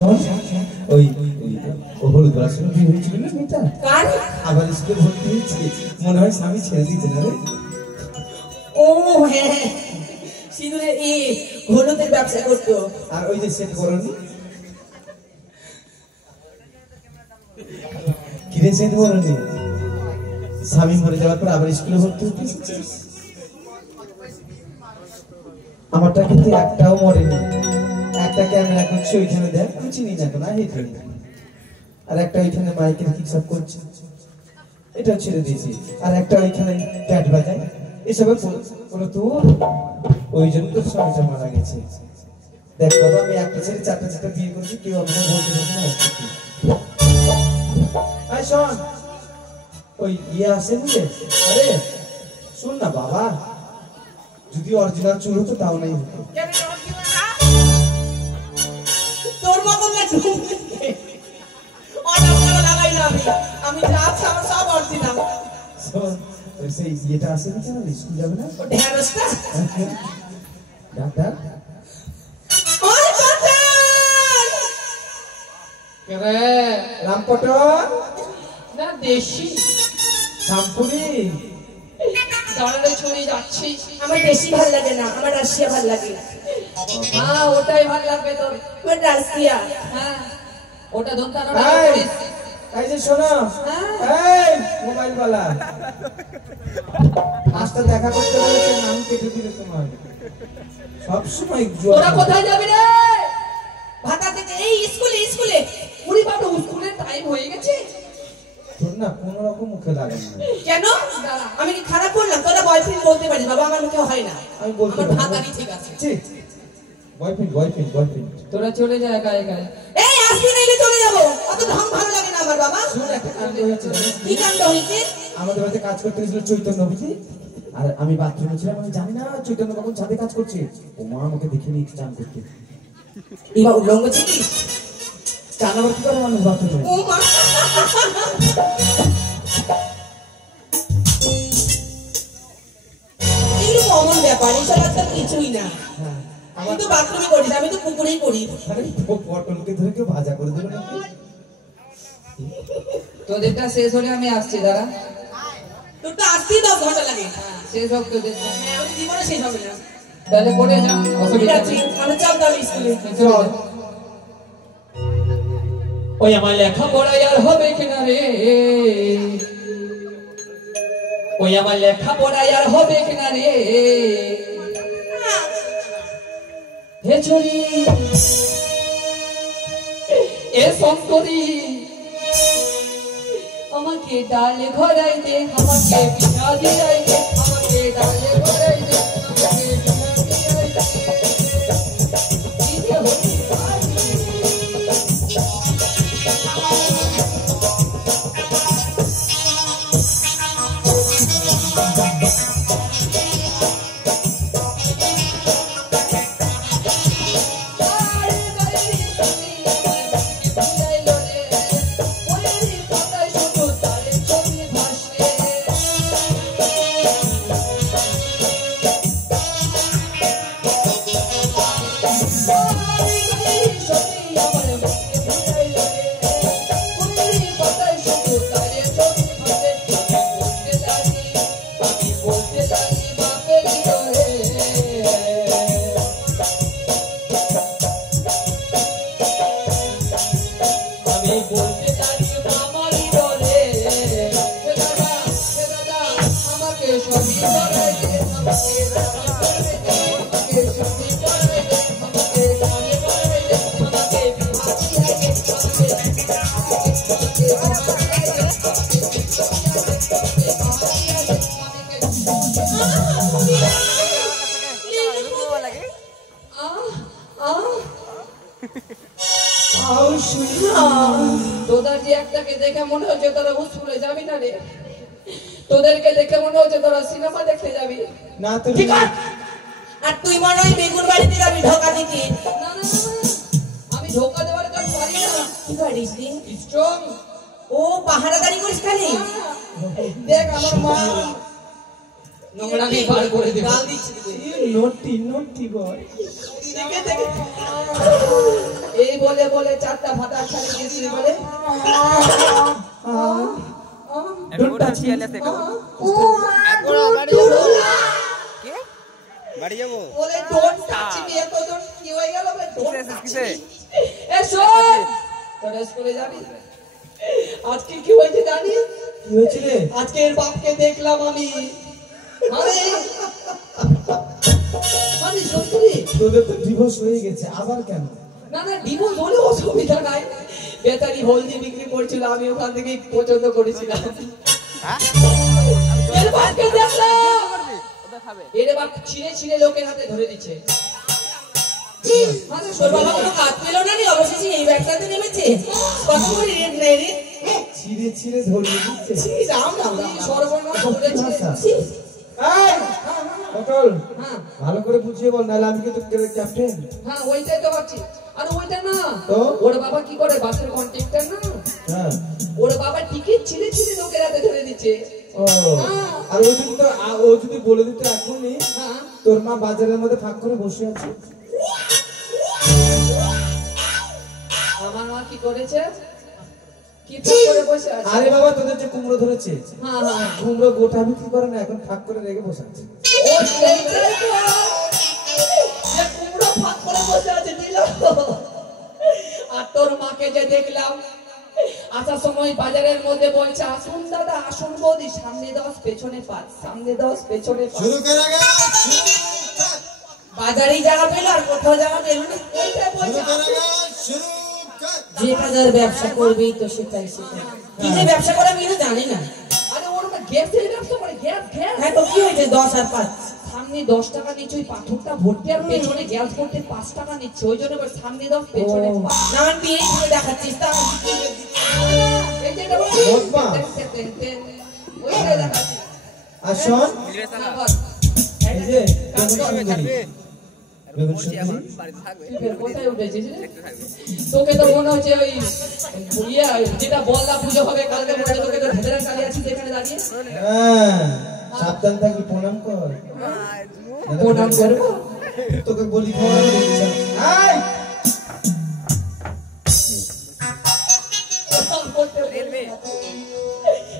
ওই হলুদ বাসন বিয়ে হয়েছিল না মেয়েটা, আবার স্কুলে ভর্তি হয়েছে, মনে হয় স্বামী ছেড়ে দিতে না রে। ও হ্যাঁ, সিঁদুরের হলুদের ব্যবসা করতো। আর ওই যে সেট করনি কিরে, সেট করনি স্বামী মরে যাওয়ার পর আবার স্কুলে ভর্তি হতে। আমারটা কিন্তু একটাও মরেনি, একটা ক্যামেরা করছে ওইখানে দেখ, আমি চিনি না কেন, আর একটা ওইখানে মাইকের হিসাব করছে, এটা ছেড়ে দিয়েছি, আর একটা ওইখানে ক্যাট বাজায়, এসবের বলো তো, ওই জন্য তো স্বামীটা মারা গেছে। দেখ বাবা, আমি একটা ছেলে চারটা বিয়ে করছি, কেউ আপনার বলতে পারবে না। আয় শোন, ওই আসে বুঝে, আরে শোন না বাবা, যদি অরিজিনাল চুল হতো তাও নাই হতো। তোর মতন না, লাগাই না আমি যা আছে আমার সব অরিজিনাল। সেই ইয়েটা আসে না, স্কুল যাবে না ডাক্তার, রামপট না দেশি শামপুরি দাঁড়ালে চলে যাচ্ছি। আমার দেশি ভাল লাগে না, আমার রাশিয়া ভাল লাগে। হ্যাঁ ওটাই ভাল লাগবে তোর, রাশিয়া। হ্যাঁ ওটা ধরতে এই যে শোনো, এই মোবাইল वाला আজটা দেখা করতে বলেছে, নাম কেটে দিলে তোমার সব সময়। তোরা কোথায় যাবি রে? ভাতা থেকে এই স্কুলে উড়ি বাবা, স্কুলের টাইম হয়ে গেছে। তোর না কোন রকম মুখে লাগে না। কেন? আমি কি খারাপ করলাম? তোরা বয়ফ্রেন্ড বলতে পারিস বাবা, আমার মুখে হয় না। আমি বলতে আমার ভাতারই ঠিক আছে। বয়ফ্রেন্ড তোরা চলে যা একা একা। এই আসবি নাইলে চলে যাব, অত ঢং ভালো লাগে না আমার বাবা। শুন, একটা কাণ্ড হয়েছে। কি কাণ্ড হয়েছে? আমাদের বাড়িতে কাজ করতে গেছিল চৈতন্য বুঝি, আর আমি বাথরুমে ছিলাম, আমি জানি না চৈতন্য কখন ছাদে কাজ করছে, ও মা আমাকে দেখে নিয়ে চান করতে। এবার উলঙ্গ ছিলিস? চান আবার কি করে মানুষ বাথরুমে? ও মা, এগুলো কমন ব্যাপার, এসব আজকাল কিছুই না। আমি তো বাথরুমে করিস, আমি তো পুকুরেই করি। পটলকে ধরে কেউ ভাজা করে দেবে না? তোদেরটা শেষ হলে আমি আসছি, দাঁড়া। তোর তো আসতেই 10 ঘন্টা লাগে। শেষ হোক তোদেরটা, আমি জীবনে শেষ হবে না। তাহলে পড়ে যা, অসুবিধা ঠিক আছে, আমি চল তাহলে স্কুলে। চল। ওই আমার লেখা পড়া আর হবে কিনা রে, ওই আমার লেখা পড়া আর হবে কিনা রে, হে চলি এ শঙ্করী, আমাকে ডালে ঘরাই দে, আমাকে পিঠা দিয়াই দে, আমাকে ডালে ঘরাই দে, আমাকে পিঠা দিয়াই দে। তোদের যে একটাকে দেখে মনে হচ্ছে তোরা স্কুলে যাবি না রে, তোদেরকে দেখে মনে হচ্ছে তোরা সিনেমা দেখতে যাবি না। তো ঠিক আছে, আর তুই মনে হয় বেগুন বাড়িতে যাবি ঢোকা দিতে। না না আমি ঢোকা দেওয়ার কাজ পারি না। কি পারিস রে? স্ট্রং। ও পাহারাদারি করিস খালি? দেখ আমার মা নোংরামি বার করে দিবে, নটি বয়। দেখে দেখে এই বলে বলে চারটা ভাতা ছাড়ে দিয়েছি বলে Don't touch me. বাড়ি যাবো বলে ডোন্ট টাচ মি এত জন কি হয়ে গেল বলে ডোন্ট টাচ কিসে এ শোন তোরা স্কুলে যাবি আজকে কি হয়েছে জানিস কি হয়েছে রে? আজকে এর বাপকে দেখলাম আমি আরে আমি সত্যি তোদের তো ডিভোর্স হয়ে গেছে আবার কেন? না না ডিভোর্স হলে অসুবিধা নাই বেতারি হলদি বিক্রি করছিল আমি ওখান থেকে পছন্দ করেছিলাম এর বাপকে দেখলাম এর বাপ ছিঁড়ে ছিঁড়ে লোকের হাতে ধরে দিচ্ছে মানে তোর বাবা কোনো কাজ পেল না রে অবশেষে এই ব্যবসাতে নেমেছে কত করে রেট নেই রে ছিঁড়ে ছিঁড়ে ধরিয়ে দিচ্ছে। ছি, রাম রাম রাম রাম। সর্বনাশ করেছে আচ্ছা। ছি, এই, পটল, হ্যাঁ ভালো করে বুঝিয়ে বল নাহলে আমি কিন্তু ক্যাপ্টেন। হ্যাঁ ওইটাই তো ভাবছি আর ওইটা না তো? ওর বাবা কি করে বাসের কন্ট্রাক্টর না হ্যাঁ। ওর বাবা টিকিট ছিঁড়ে ছিঁড়ে লোকের হাতে ধরে দিচ্ছে ও, আর ও যদি তো ও যদি বলে দিত এখনই হ্যাঁ তোর মা বাজারের মধ্যে ফাঁক করে বসে আছে। আমার মা কি করেছে কি ফাঁক করে বসে আছে আরে বাবা তোদের যে কুমড়ো ধরেছে হ্যাঁ হ্যাঁ কুমড়ো গোটা বিক্রি করে না এখন ফাঁক করে রেখে বসে আছে। ও সেইটাই তো যে কুমড়ো ফাঁক করে বসে আছে দিল আর তোর মাকে যে দেখলাম আসার সময় বাজারের মধ্যে বলছে আসুন দাদা আসুন বৌদি সামনে 10 পেছনে 5 সামনে 10 পেছনে 5 শুরু করে গে বাজারে জায়গা পেল আর কোথাও জায়গা পেল না এইটাই বলছে শুরু কর যে কাজের ব্যবসা করবি তো সেটাই সেটাই কি যে ব্যবসা করে আমি তো জানি না আরে ওর মা গ্যাসের ব্যবসা করে গ্যাস গ্যাস হ্যাঁ তো কি হয়েছে 10 আর 5 সামনে 10 টাকা নিচ্ছে ওই পাথরটা ভর্তি আর পেছনে গ্যাস ভর্তি 5 টাকা নিচ্ছে ওই জন্য এবার সামনে 10 পেছনে 5 না আমি এই করে দেখাচ্ছিস তা আমি কি এই যে এটা বদমাশ। ওইটাই দেখাচ্ছি আর শোন আবার এই যে বেগুন সুন্দরী বাড়িতে থাকবে তুই ফের কোথায় উঠেছিস রে? তোকে তো মনে হচ্ছে ওই ইয়ে যেটা বললা পুজো হবে কালকে মনে হয় তোকে তো ভেতরে কালি আছিস এখানে দাঁড়িয়ে হ্যাঁ, সাবধান থাকবি প্রণাম কর। প্রণাম করবো তোকে বলি খাওয়ার ইচ্ছা। এই,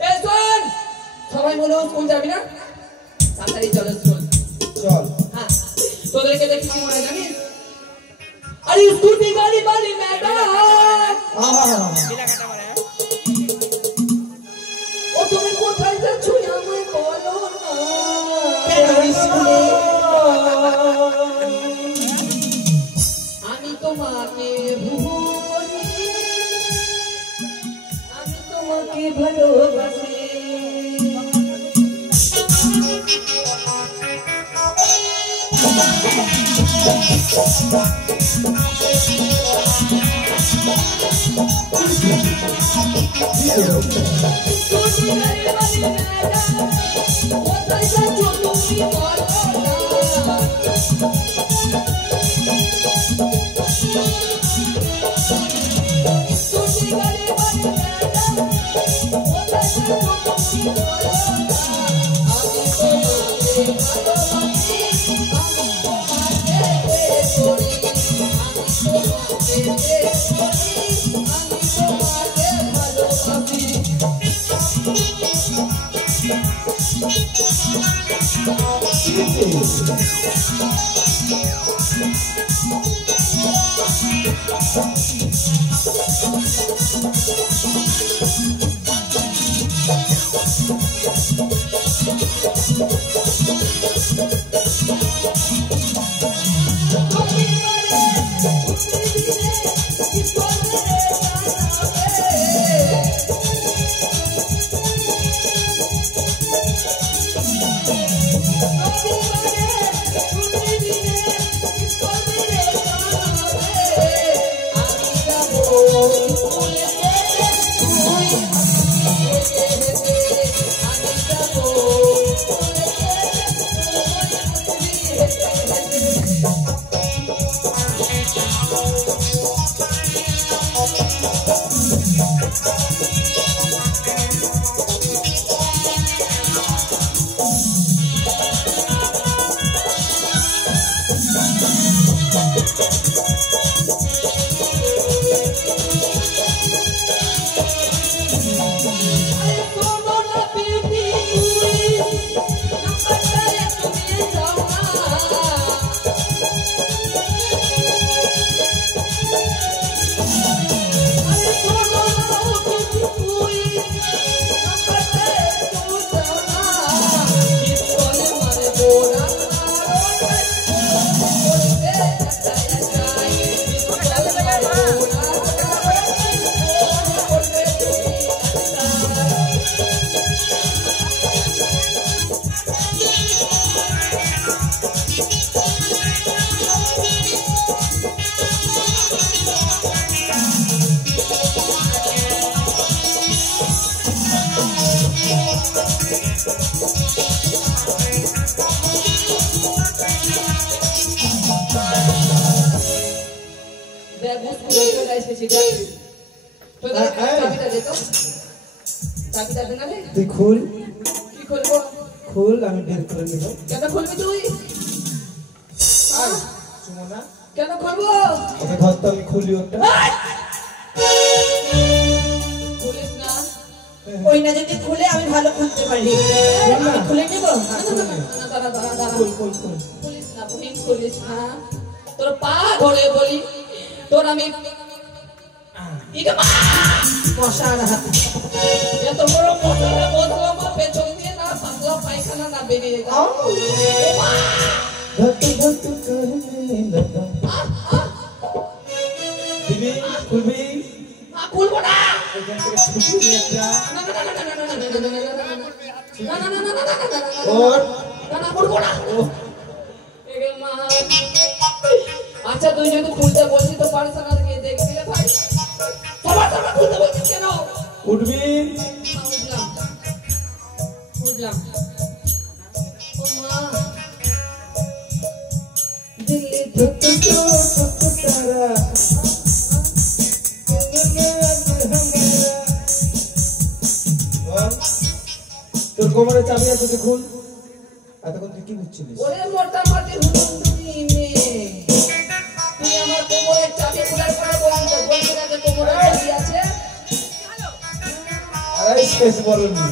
এই শোন সবাই মনে হয় স্কুল যাবি না তাড়াতাড়ি চলো স্কুল চল। হ্যাঁ তোদেরকে দেখি কি মনে হয় জানিস আরে স্কুটি গাড়ি বাড়ি ম্যাডাম আহা, ও তুমি কোথায় যাচ্ছ আমায় বলো না কেন স্কুলে আমি তোমাকে ভুলি আমি তোমাকে ভালোবাসি কোথায় যাচ্ছ তুমি বলো না তুই খুল কি খুলবো? খুল, আমি বের করে নিব। কেন খুলবি তুই? সুমনা, কেন খুলবো? ওকে ধর তো, আমি খুলি ওটা। খুলিস না। ওই না যদি খুলে আমি ভালো খুলতে পারি। আমি খুলে নেব। খুল খুল খুল। খুলিস না, বহিন খুলিস না। তোর পা ধরে বলি, তোর আমি মশার হাতে এত বড় মশারা বদলাম পেছন দিয়ে না পাতলা পায়খানা না বেরিয়ে যাও। ধরতে ধরতে করনে লगा। দিবি, খুলবি? খুলবো না। এখান থেকে ছুটি একটা। না না না না না না না না না ওর না না খুলবো না। এগে মা, আচ্ছা তুই যদি খুলতে বলছিস তো পার্সোনাল গিয়ে দেখবি রে ভাই। সবার খুলতে বলছিস কেন? উঠবি? উঠলাম উঠলাম। ও মা, দিল্লি ধুক ধুক ধুক তারা। তোর কোমরে চাবি আছে, তুই খুল। এতক্ষণ তুই কি বুঝছিলিস? ওরে মোটামুটি হুমুন্দি মেয়ে, তুই আমার কোমরের চাবি খোলার পরে বলছি না যে কোমরে চাবি আছে। আরে শেষ বলনি।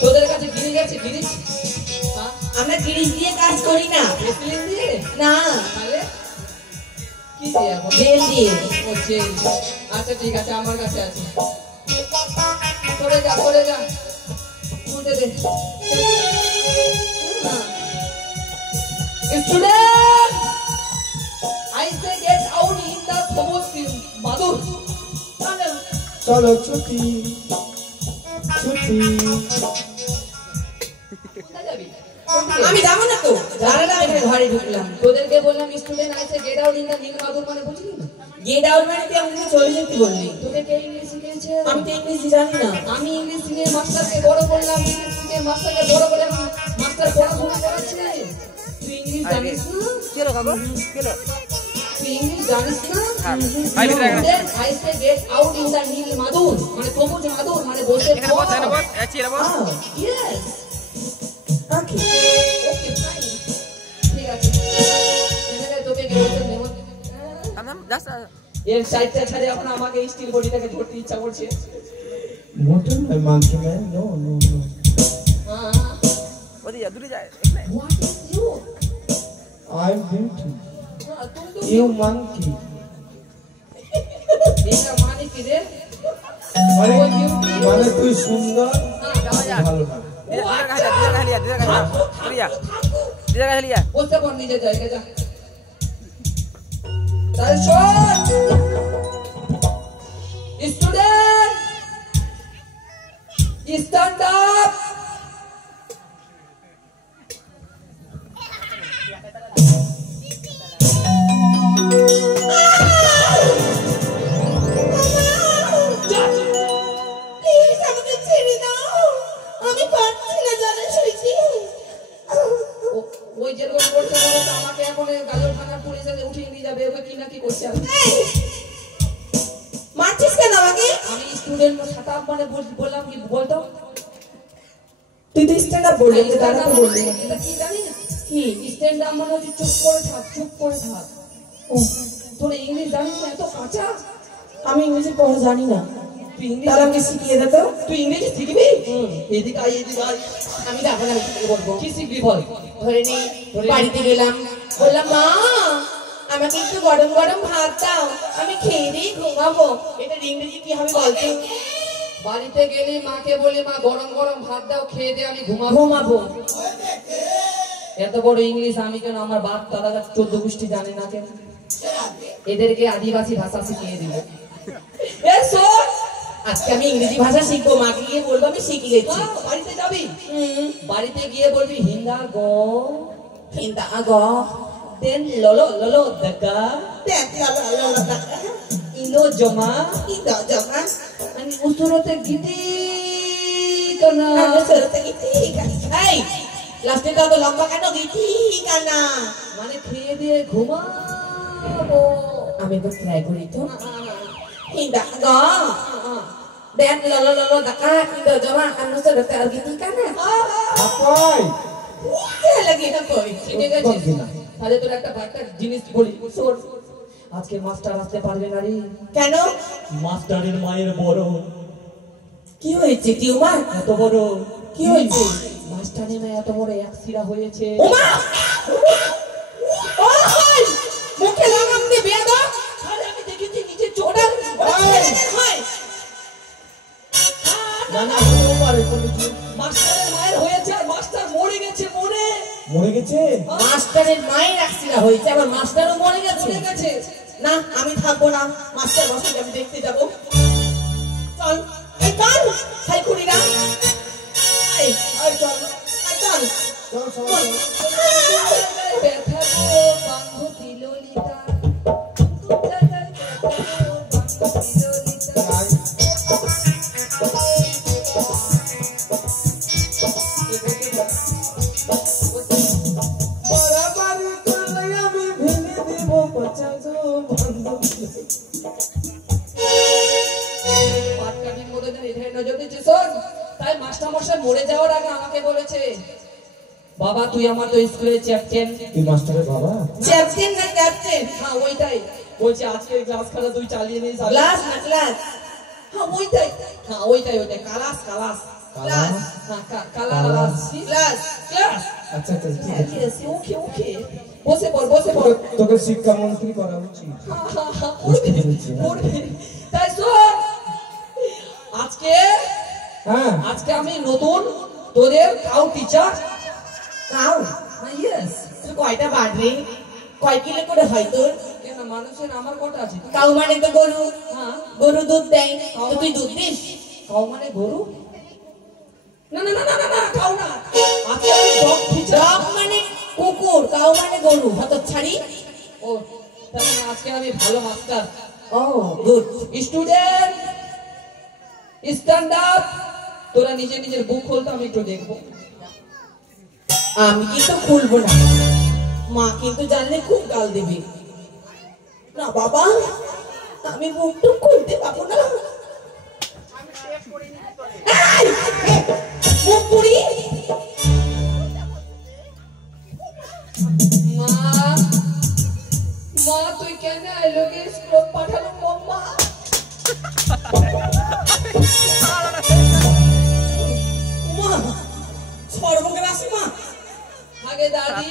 তোদের কাছে গিরিজ আছে? গিরিজ আমরা গিরিশ দিয়ে কাজ করি না। ভেসলিন দিয়ে না, তাহলে কি দিয়ে এখন? জেল দিয়ে। ও জেল। আচ্ছা ঠিক আছে, আমার কাছে আছে। করে যা খুলতে দে। Student, I say get out in the সমস্ত মাদুর। চলো ছুটি ছুটি। কোথায় যাবি? আমি যাবো না তো, জানা না এখানে ঘরে ঢুকলাম। তোদেরকে বললাম student I say get out in the নীল মাদুর মানে বুঝলি না? গেট আউট মানে তুই আমাকে চলে যেতে বললি। তোদেরকে ইংলিশ শিখিয়েছে? আমি তো ইংলিশ জানি না। আমি ইংলিশ শিখে মাস্টারকে বড় করলাম, ইংলিশ শিখে মাস্টারকে বড় করে মাস্টার পড়াশোনা করাচ্ছে। তুই ইংলিশ জানিস না? তুই ইংলিশ জানিস না? Then I say get out in the নীল মাদুর মানে সবুজ মাদুর মানে বসে পড়। Yes. ওকে, Okay, fine. ঠিক আছে। এখানে তোকে গেছে নেমো। এর সাইডটা ছাড়ে এখন আমাকে স্টিল বডিটাকে ধরতে ইচ্ছা করছে। মোটর নয়, monkey man. No no no. What is you? I am beauty, তুই তো ইউ মাংকি। এটা মানে কি রে? মানে ও beauty? মানে তুই সুন্দর, না, ভালো না। বসতে পার নিজের জায়গায় যা। তাহলে শোন স্টুডেন্ট, স্ট্যান্ড আপ। প্লিজ আমাকে ছেড়ে দাও। আমি পারছি না জানা শুইছি। ওই যেরকম করছে মনে হচ্ছে আমাকে এখন গাজর থানার পুলিশে উঠিয়ে নিয়ে যাবে। ওকে কি না কি করছে আমি। মারছিস কেন আমাকে? আমি স্টুডেন্ট সাত আপ মানে বললাম কি বলতো? তুই তো স্ট্যান্ড আপ বললি, তো দাঁড়াতে বললি। এটা কি জানিস? কি? স্ট্যান্ড আপ মানে হচ্ছে চুপ করে থাক, চুপ করে থাক। ও, তোর ইংলিশ জানিস না? এত কাঁচা। আমি ইংরেজি পড়া জানি না। তুই ইংলিশ তাহলে আমাকে শিখিয়ে দে তো। তুই ইংরেজি শিখবি? এদিকে আয়, এদিকে আয়। আমি যাবো না, আমি তোকে বলবো। কি শিখবি বল? ধরে নি, বাড়িতে গেলাম, বললাম মা আমাকে একটু গরম গরম ভাত দাও, আমি খেয়ে দিয়ে ঘুমাবো। এটা ইংরেজি কি হবে বলতো? বাড়িতে গেলে মাকে বলি মা গরম গরম ভাত দাও, খেয়ে দিয়ে আমি ঘুমাবো। ঘুমাবো। এত বড় ইংলিশ আমি কেন, আমার বাপ দাদা 14 গোষ্ঠী জানে না কেন? এদেরকে আদিবাসী ভাষা শিখিয়ে দিল। এ শোন, আজকে আমি ইংরেজি ভাষা শিখবো, মাকে গিয়ে বলবো আমি শিখে গেছি। বাড়িতে যাবি? বাড়িতে গিয়ে বলবি হিন্দা গ হিন্দা গ দেন ললো ললো দাগা দেখ লালা লালা ইলো জমা হিন্দা জমা আমি উসুরতে গিতি কানা আমি সরতে গেছি। এই লাস্টে তো লম্বা কেন গেছি কানা? মানে খেয়ে দিয়ে ঘুমাবো। আমি তো ট্রাই করি তো। হিন্দা গ দেখ লালা লালা দাকা হিন্দা জমা আমি সরতে গেছি কানা। আপাই কে লাগে না কই? শিখে গেছিস? তাহলে তোর একটা জিনিস বলি শোন। আজকে মাস্টার আসতে পারবে না রে। কেন? মাস্টারের মায়ের বড়। কি হয়েছে টিউমার? এত বড়। কি হয়েছে? মাস্টারের মেয়ে এত বড় অ্যাক্সিডা হয়েছে। ওমা ওই মুখে লাগাম দে বেয়াদা। আরে আমি দেখেছি নিচে চোট। হয় না না হতে পারে তুমি কি মাস্টারের মায়ের হয়েছে আর মাস্টার মরে গেছে। মরে গেছে? মাস্টারের মায়ের অ্যাক্সিডেন্ট হয়েছে, আবার মাস্টারও মরে গেছে। মরে গেছে। না আমি থাকবো না, মাস্টার বসে আমি দেখতে যাব। চল এই চল সাইকুড়ি না এই চল এই চল চল সবাই চল। ব্যথা গো বান্ধবী ললিতা, কোন জায়গায় ব্যথা গো বান্ধবী ললিতা। বাড়াবাড়ি করলে আমি ভেঙে দেব পচা গো বান্ধব। পাটকাঠির মধ্যে যেন এধারে নজর দিচ্ছিস শোন। তাই মাস্টারমশাই মরে যাওয়ার আগে আমাকে বলেছে, বাবা তুই আমার তো স্কুলের চ্যাপ্টেন। তুই মাস্টারের বাবা? ক্যাপ্টেন না ক্যাপ্টেন? হ্যাঁ ওইটাই বলছে, আজকের ক্লাস খালা তুই চালিয়ে নিস। ক্লাস না ক্লাস? হ্যাঁ ওইটাই, হ্যাঁ ওইটাই কালাস কালাস ক্লাস হ্যাঁ কালাস ক্লাস ক্লাস। আচ্ছা আচ্ছা ঠিক হ্যাঁ আছে। yes, ওকে ওকে বসে পড়। তোকে শিক্ষামন্ত্রী করা উচিত। পড়বে। তাই শোন, আজকে হ্যাঁ আমি নতুন তোদের কাউ টিচার। কাউ? ইয়েস। তুই কয়টা বাড়বে? কয় কিলো করে হয় তোর? কেন মানুষের আমার কটা আছে? কাউ মানে তো গরু। হ্যাঁ গরু দুধ দেয়, তো তুই দুধ দিস? কাউ মানে গরু? না না না না না কাউ না। আজকে আমি ডগ টিচার। ডগ মানে কুকুর, কাউ মানে গরু। হত ছাড়ি। ও তাহলে আজকে আমি ভালো মাস্টার। ও গুড। Student stand up. তোরা নিজের বুক খুলতে আমি একটু দেখবো। আমি কিন্তু খুলবো না, মা কিন্তু জানলে খুব গাল দেবে। না বাবা, আমি বুকটু খুলতে পাবো না। এই, মুখ পুরি। মা মা তুই কেন এলোকে স্কুল পাঠালো মা? মা সর্বগ্রাস মা। আগে দাদি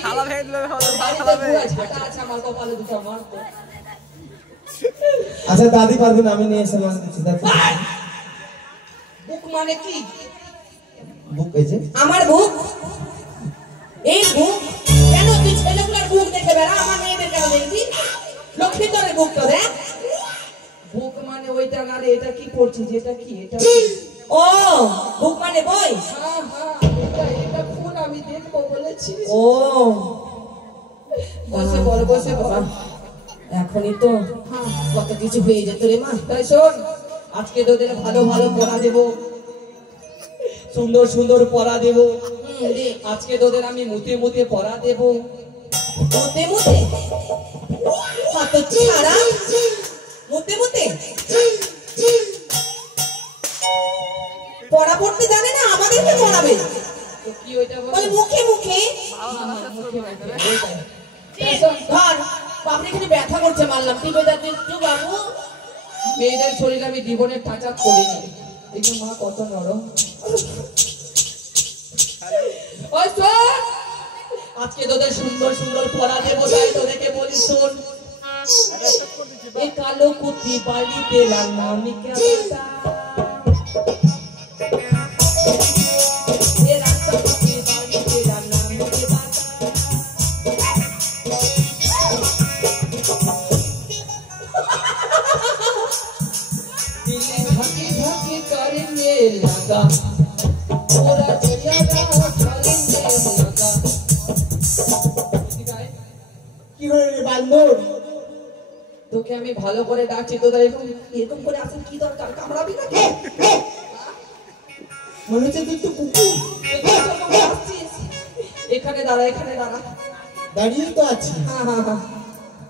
বাড়িতে পুরো ঝাঁটা আছে আমার কপালে দুটো মারতো। আচ্ছা দাদি পারবে না, আমি নিয়ে এসে মান দিচ্ছি। দেখো বুক মানে কি? বুক এই যে আমার বুক, এই বুক কেন? তুই ছেলেগুলোর বুক দেখে বেড়া, আমার মেয়েদের কেন দেখবি? লক্ষ্মী তোর বুক তো দেখ। বুক মানে ওইটা না রে, এটা কি পড়ছিস? এটা কি? এটা ও বুক মানে বই। হ্যাঁ এটা ফুল আমি দেখবো বলেছি। ও বসে পড়। এখনই তো কত কিছু হয়ে যেত রে মা। তাই শোন, আজকে তোদের ভালো পড়া দেবো, সুন্দর পড়া দেবো। দে। আজকে তোদের আমি মুতে পড়া দেবো। মুতে মুতে কত ছাড়া মুতে মুতে পড়া পড়তে জানে না, আমাদেরকে পড়াবে। তো কি ওইটা বল? বলে মুখে মুখে ধর বাপরে, এখানে ব্যথা করছে, মারলাম। টিপে যাচ্ছে একটু বাবু। মেয়েদের শরীর আমি জীবনের টাচা করিনি। দেখি মা কত নরম। ওই শোন, আজকে তোদের সুন্দর পড়া দেবো, তাই তোদেরকে বলি শোন। এ কালো কুতি বাড়ি পেলাম না আমি কেমন এ রাস্তা কুতি বাড়ি পেলাম না আমি কেমন दिल धकी धकी करने लगा पूरा जियादा करने लगा কি হলো রে বান্দর? তোকে আমি ভালো করে ডাকছি তো এরকম এরকম করে আসেন কি দরকার কামড়াবি নাকি মনে হচ্ছে তুই তো কুকুর। এখানে দাঁড়া এখানে দাঁড়া দাঁড়িয়ে তো আছি। হ্যাঁ হ্যাঁ হ্যাঁ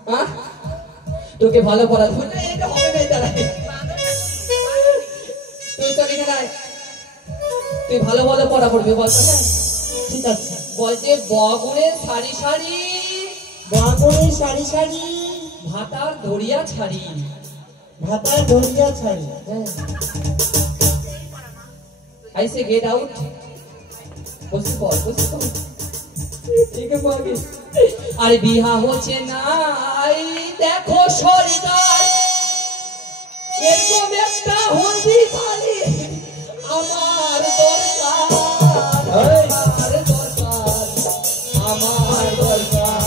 হ্যাঁ তোকে ভালো পড়া ধর না এটা হবে না দাঁড়া তুই তো এখানে আয় তুই ভালো ভালো পড়া পড়বি বল না ঠিক আছে। বলছে বগরে সারি সারি বাগরে সারি সারি ভাতার ধরিয়া ছাড়ি ভাতার ধরিয়া ছাড়ি। ऐसे गेट आउट বসে বল বসে বল ঠিক আছে আগে আরে বিহা হচ্ছে নাই দেখো সরকার এরকম একটা হলদি পালি আমার দরকার আমার দরকার আমার দরকার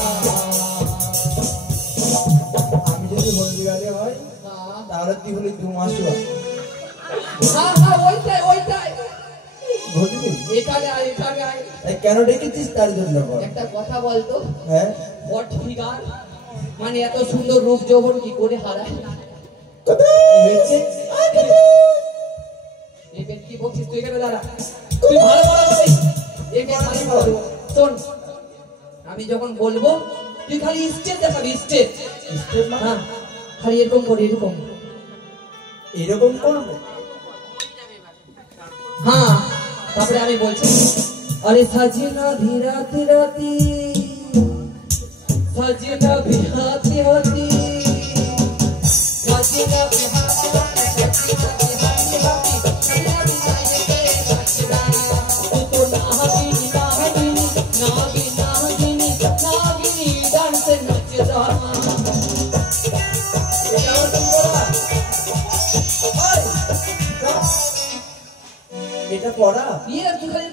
আমি যদি হলদি গাড়ি হয় তাহলে তুই হলি 2 মাস হ্যাঁ হ্যাঁ ওইটাই ওইটাই বুঝলি? এখানে আয় এখানে আয় এই কেন ডেকেছিস তার জন্য বল। একটা কথা বলতো হ্যাঁ হট ফিগার মানে এত সুন্দর রূপ যৌবন কি করে হারায় কি হয়েছে? এই বেট কি বলছিস তুই এখানে দাঁড়া তুই ভালো ভালো বলিস একে খালি বল শোন আমি যখন বলবো তুই খালি স্টেজ দেখাবি স্টেজ স্টেপ মা হ্যাঁ খালি এরকম করি এরকম এরকম করব। हाँ তারপরে আমি বলছি আরে সাজিনা ধীরাতি রাতি সাজিনা বিহাতি হাতি সাজিনা বিহাতি হাতি সাজিনা বিহাতি হাতি সাজিনা বিহাতি সাজিনা তো নাগিনী নাগিনী নাগিনী নাগিনী ডান্স নাচরা এটাও তোমরা এটা পড়া ये तू खाली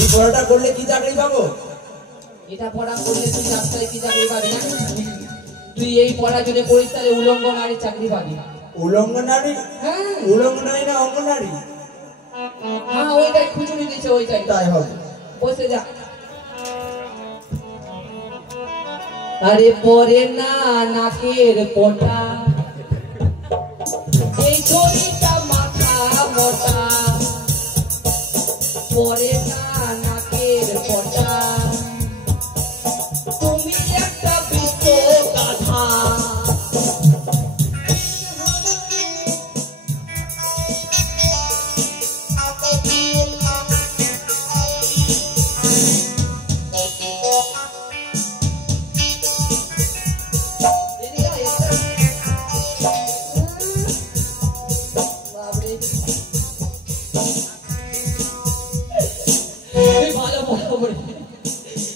এই পড়াটা করলে কি চাকরি পাবো? এটা পড়া করলে তুই রাস্তায় কি চাকরি পাবি না তুই এই পড়া যদি করিস তাহলে উলঙ্গ নারী চাকরি পাবি উলঙ্গ নারী? হ্যাঁ উলঙ্গ নারী না অঙ্গ নারী? হ্যাঁ ওইটাই খুচুরি দিচ্ছে ওইটাই তাই হবে। বসে যা আরে পরে না নাকের পোটা এই ছড়িটা মাথা মোটা পরে না নাকের পোটা তুমি একটা বৃত্ত গাধা বাবরে তুই ভালো পড়া পড়ে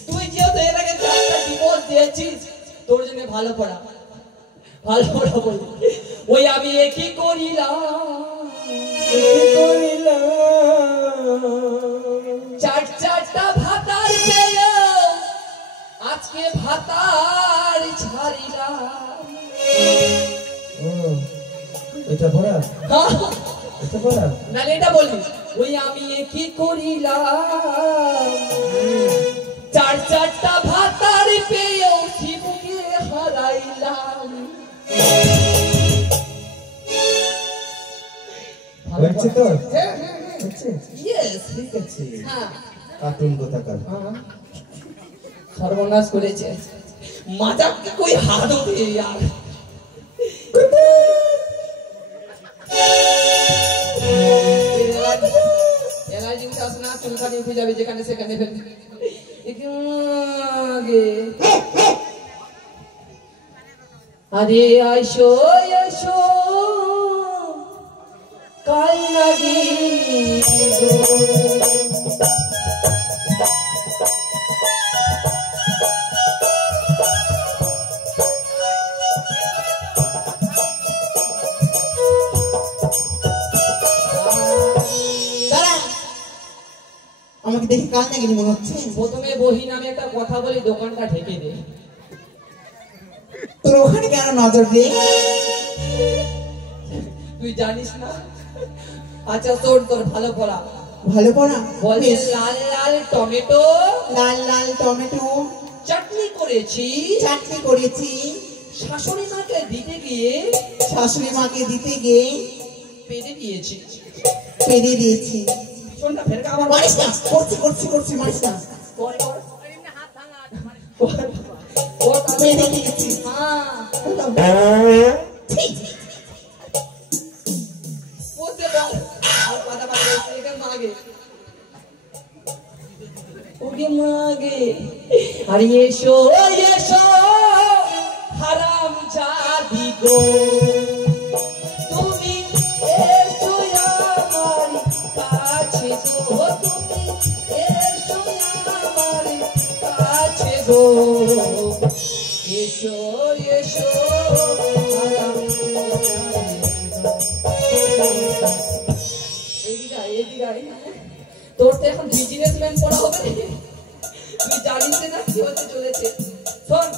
তুই যেহেতু এর আগে 4টা ডিভোর্স দিয়েছিস তোর জন্য ভালো পড়া পড়ে ওই আমি একই করিলাম চারটা ভাতার পেয়ে আজকে ভাতার ছাড়িলাম ও এটা পড়া? হ্যাঁ এটা পড়া? না এটা বলি ওই আমি কি করিলাম চারটা ভাতার পেয়েও শিবকে হারাইলাম হয়েছে তো? হ্যাঁ হচ্ছে? ইয়েস ঠিক আছে। হ্যাঁ কার্টুন কোথাকার। সর্বনাশ করেছে मजाक की कोई हाथ होती है यार एलआईजी में असना चुनखानी उठी जावे जेखाने से कने फिर आगे अरे आशो आशो काल लगी আমাকে দেখে কাল নাকি মনে হচ্ছে? প্রথমে বহি নামে একটা কথা বলি, দোকানটা ঢেকে দে। তোর ওখানে কেন নজর দে? তুই জানিস না? আচ্ছা তোর তোর ভালো পড়া ভালো পড়া বলে লাল লাল টমেটো লাল লাল টমেটো চাটনি করেছি শাশুড়ি মাকে দিতে গিয়ে পেরে দিয়েছি। পিছনটা ফেরকা আমার মারিস না, করছি মারিস না। কর কর পেরে দিয়েছি। ঠিক। বলতে বল আর কথা বলে এখানে মাগে ওকে মাগে আর এসো হারাম জাদি গো তুমি এসো আমার কাছে গো তুমি এসো আমার কাছে গো এসো হারাম এদিকে তোর তো এখন বিজনেসম্যান পড়া হবে, তুই জানিস না কি হতে চলেছে। শোন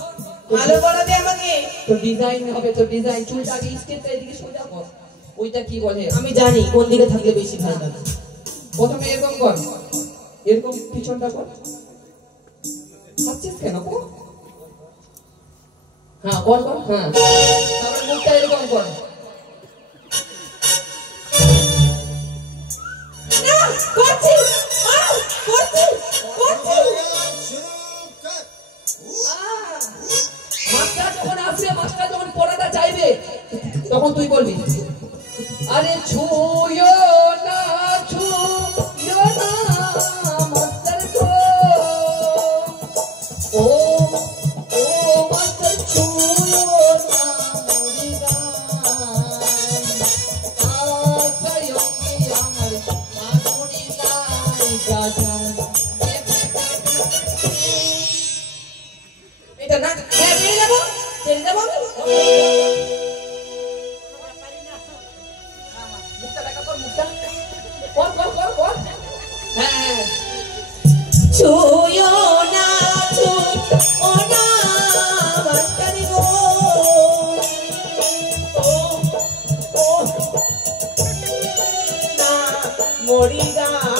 ভালো পড়া দে আমাকে। তোর ডিজাইন হবে, তোর ডিজাইন চুলটা আগে স্টেপটা এদিকে সোজা কর, ওইটা কি বলে আমি জানি কোন দিকে থাকলে বেশি ভালো লাগে। প্রথমে এরকম কর, এরকম পিছনটা কর। হাসছিস কেন? হ্যাঁ কর কর, হ্যাঁ তারপরে মুখটা এরকম কর। মাস্টার যখন পড়াটা চাইবে তখন তুই বলবি আরে ছুঁয়ো না মাস্টার গো ও মাস্টার ছুঁয়ো না মোরি গান আমার মাগুরি লাই গাজান। এটা না হ্যাঁ পেয়ে যাবো মুখটা দেখা কর, মুখটা কর হ্যাঁ ছুঁয়ো না মাস্টার গো ও না মরি গাঞ্জা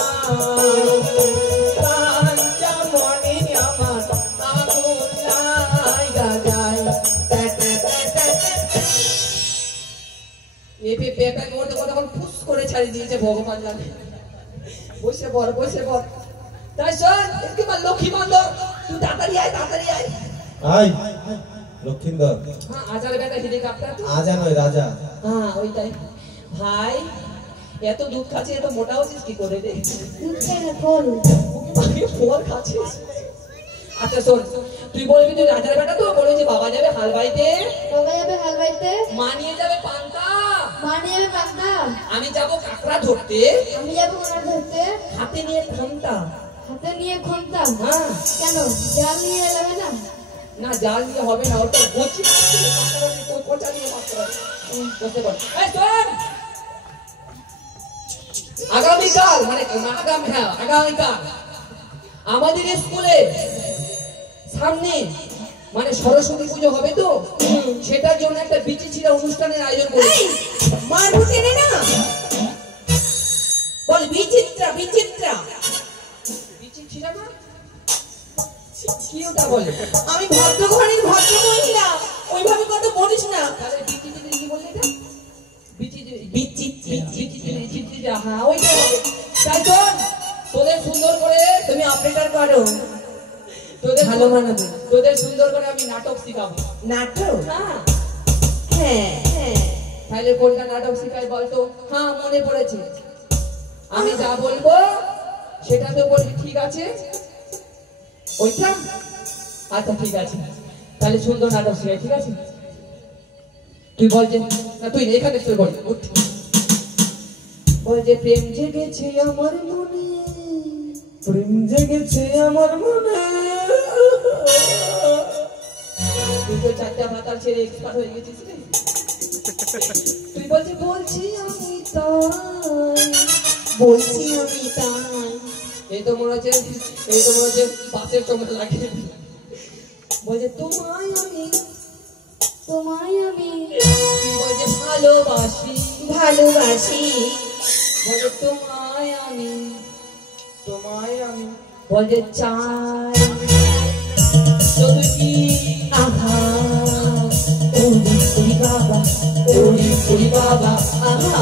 মনে আমার আগুন লাই গাজায়। পেঁপে করতে কতক্ষণ ফুস করে ছাড়িয়ে দিয়েছে ভগবান জানে। বসে পড় তাই শোন একটু লক্ষ্মী বান্ধব তুই তাড়াতাড়ি আয়। আয় লক্ষিন্দর। হ্যাঁ আজার বেটা হেলিকপ্টার তো আজা নয় রাজা। হ্যাঁ ওইটাই। ভাই এত দুধ খাচ্ছিস, এত মোটা হচ্ছিস কি করে রে? ফল খাচ্ছিস। আচ্ছা শোন তুই বলবি তুই রাজার বেটা তো বলবি যে বাবা যাবে হাল বাইতে মা নিয়ে যাবে পান্তা আমি যাবো কাঁকড়া ধরতে হাতে নিয়ে খন্তা হ্যাঁ কেন জাল নিয়ে যাবে না? না জাল নিয়ে হবে না, ওটা বলছি কোচা নিয়ে মারতে হবে। বুঝতে পারছি। এই শোন আগামীকাল মানে আগামীকাল আমাদের স্কুলে সামনে মানে সরস্বতী পুজো হবে তো, সেটার জন্য একটা বিচিচিরা অনুষ্ঠানের আয়োজন করেছি। মারুতি না বল বিচিত্রা না কি ওটা বলে? আমি ভদ্র ঘরের ভদ্র মহিলা, ওইভাবে কথা বলিস না। তাহলে বিচিচিরা কি বললি এটা? বিচিচিরা হ্যাঁ ওইটা হবে। তাই শোন তোদের সুন্দর করে তুমি অপারেটর করো, তোদের ভালো বানাবে। তোদের সুন্দর করে আমি নাটক শিখাবো। নাটক? হ্যাঁ হ্যাঁ তাহলে কোনটা নাটক শিখাই বলতো? হ্যাঁ মনে পড়েছে, আমি যা বলবো সেটা তো বলবি ঠিক আছে ওইটা? আচ্ছা ঠিক আছে, তাহলে সুন্দর নাটক শিখাই, ঠিক আছে? তুই বল যে না তুই এখানে তুই বল যে প্রেম জেগেছে আমার মনে তুই তো চারটা ভাতার ছেড়ে এক্সপার্ট হয়ে গেছিস রে। তুই বলছি আমি তাই এই তো মনে হচ্ছে বাসের চোখে লাগে। বলছে তোমায় আমি বলছে ভালোবাসি বলছে তোমায় আমি বলছে চাই শুধু কি আহা ওরি বাবা আহা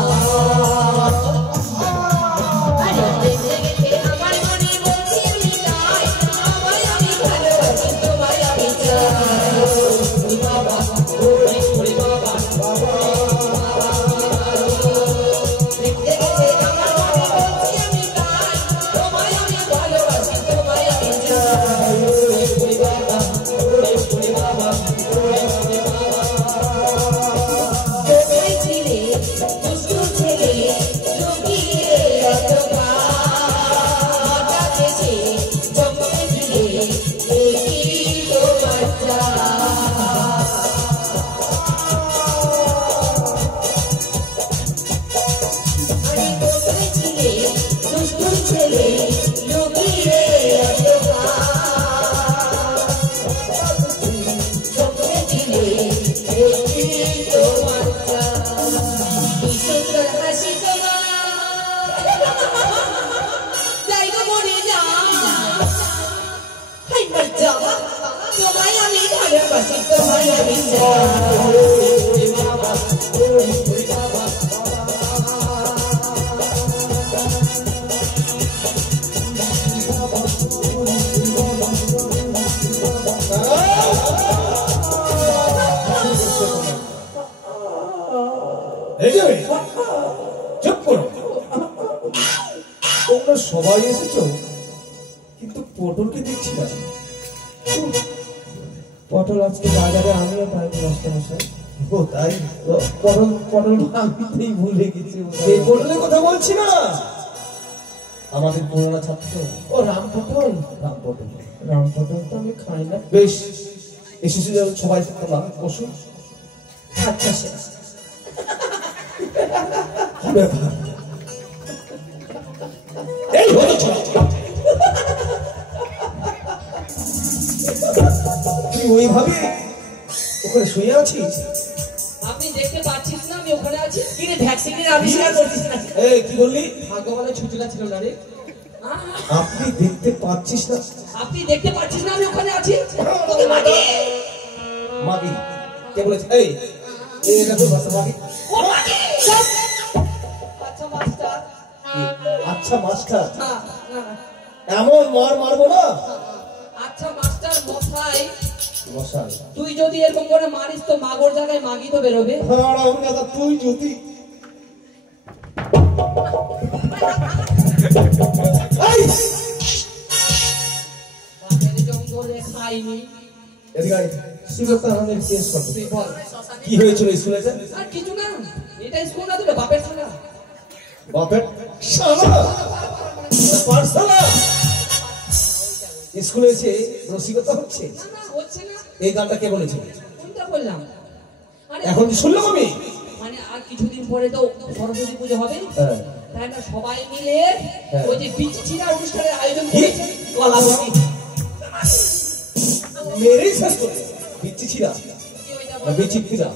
তোমরা সবাই এসেছো, কিন্তু পটলকে দেখছি না। পটল আজকে বাজারে আমিও পাইনি মাস্টারমশাই। ও তাই? পটল আনতেই ভুলে গেছি। এই পটলের কথা বলছি না, আমাদের পুরোনো ছাত্র ও রাম পটল তো আমি খাই না। বেশ, এসেছি যখন সবাই বসুন। আচ্ছা কি ব্যাপার? এই হলো তুই ওইভাবে ওখানে শুয়ে আছিস? আপনি দেখতে পাচ্ছিস না আমি ওখানে আছি? কি রে ভ্যাকসিনের আবিষ্কার করছিস না? এই কি বললি? ভাগ্য বলে ছুটিটা ছিল না রে। আপনি দেখতে পাচ্ছিস না? আপনি দেখতে পাচ্ছিস না আমি ওখানে আছি? তোকে মাগি কে বলেছে? এই এটা তো ভাষা মাগি। ও মাগি আচ্ছা মাস্টার। আচ্ছা মাস্টার, এমন মারবো না। আচ্ছা মাস্টার মশাই, মশাই তুই যদি এরকম করে মারিস তো মাগর জায়গায় মাগি তো বেরোবে। তুই যদি জঙ্গলে খাইনি। কি হয়েছিল স্কুলে? আর কিছু না, এটা স্কুল না, তোর বাপের থানা। স্কুলে এসে রসিকতা হচ্ছে? হচ্ছে না। এই গানটা কে বলেছে? কোনটা বললাম? এখন শুনলাম আমি। মানে আর কিছুদিন পরে তো সরস্বতী পুজো হবে, তাই না? সবাই মিলে ওই যে বিচি ছিড়া অনুষ্ঠানের আয়োজন করেছে। মেরেই শেষ করে বিচি ছিড়া বিচি ছিড়া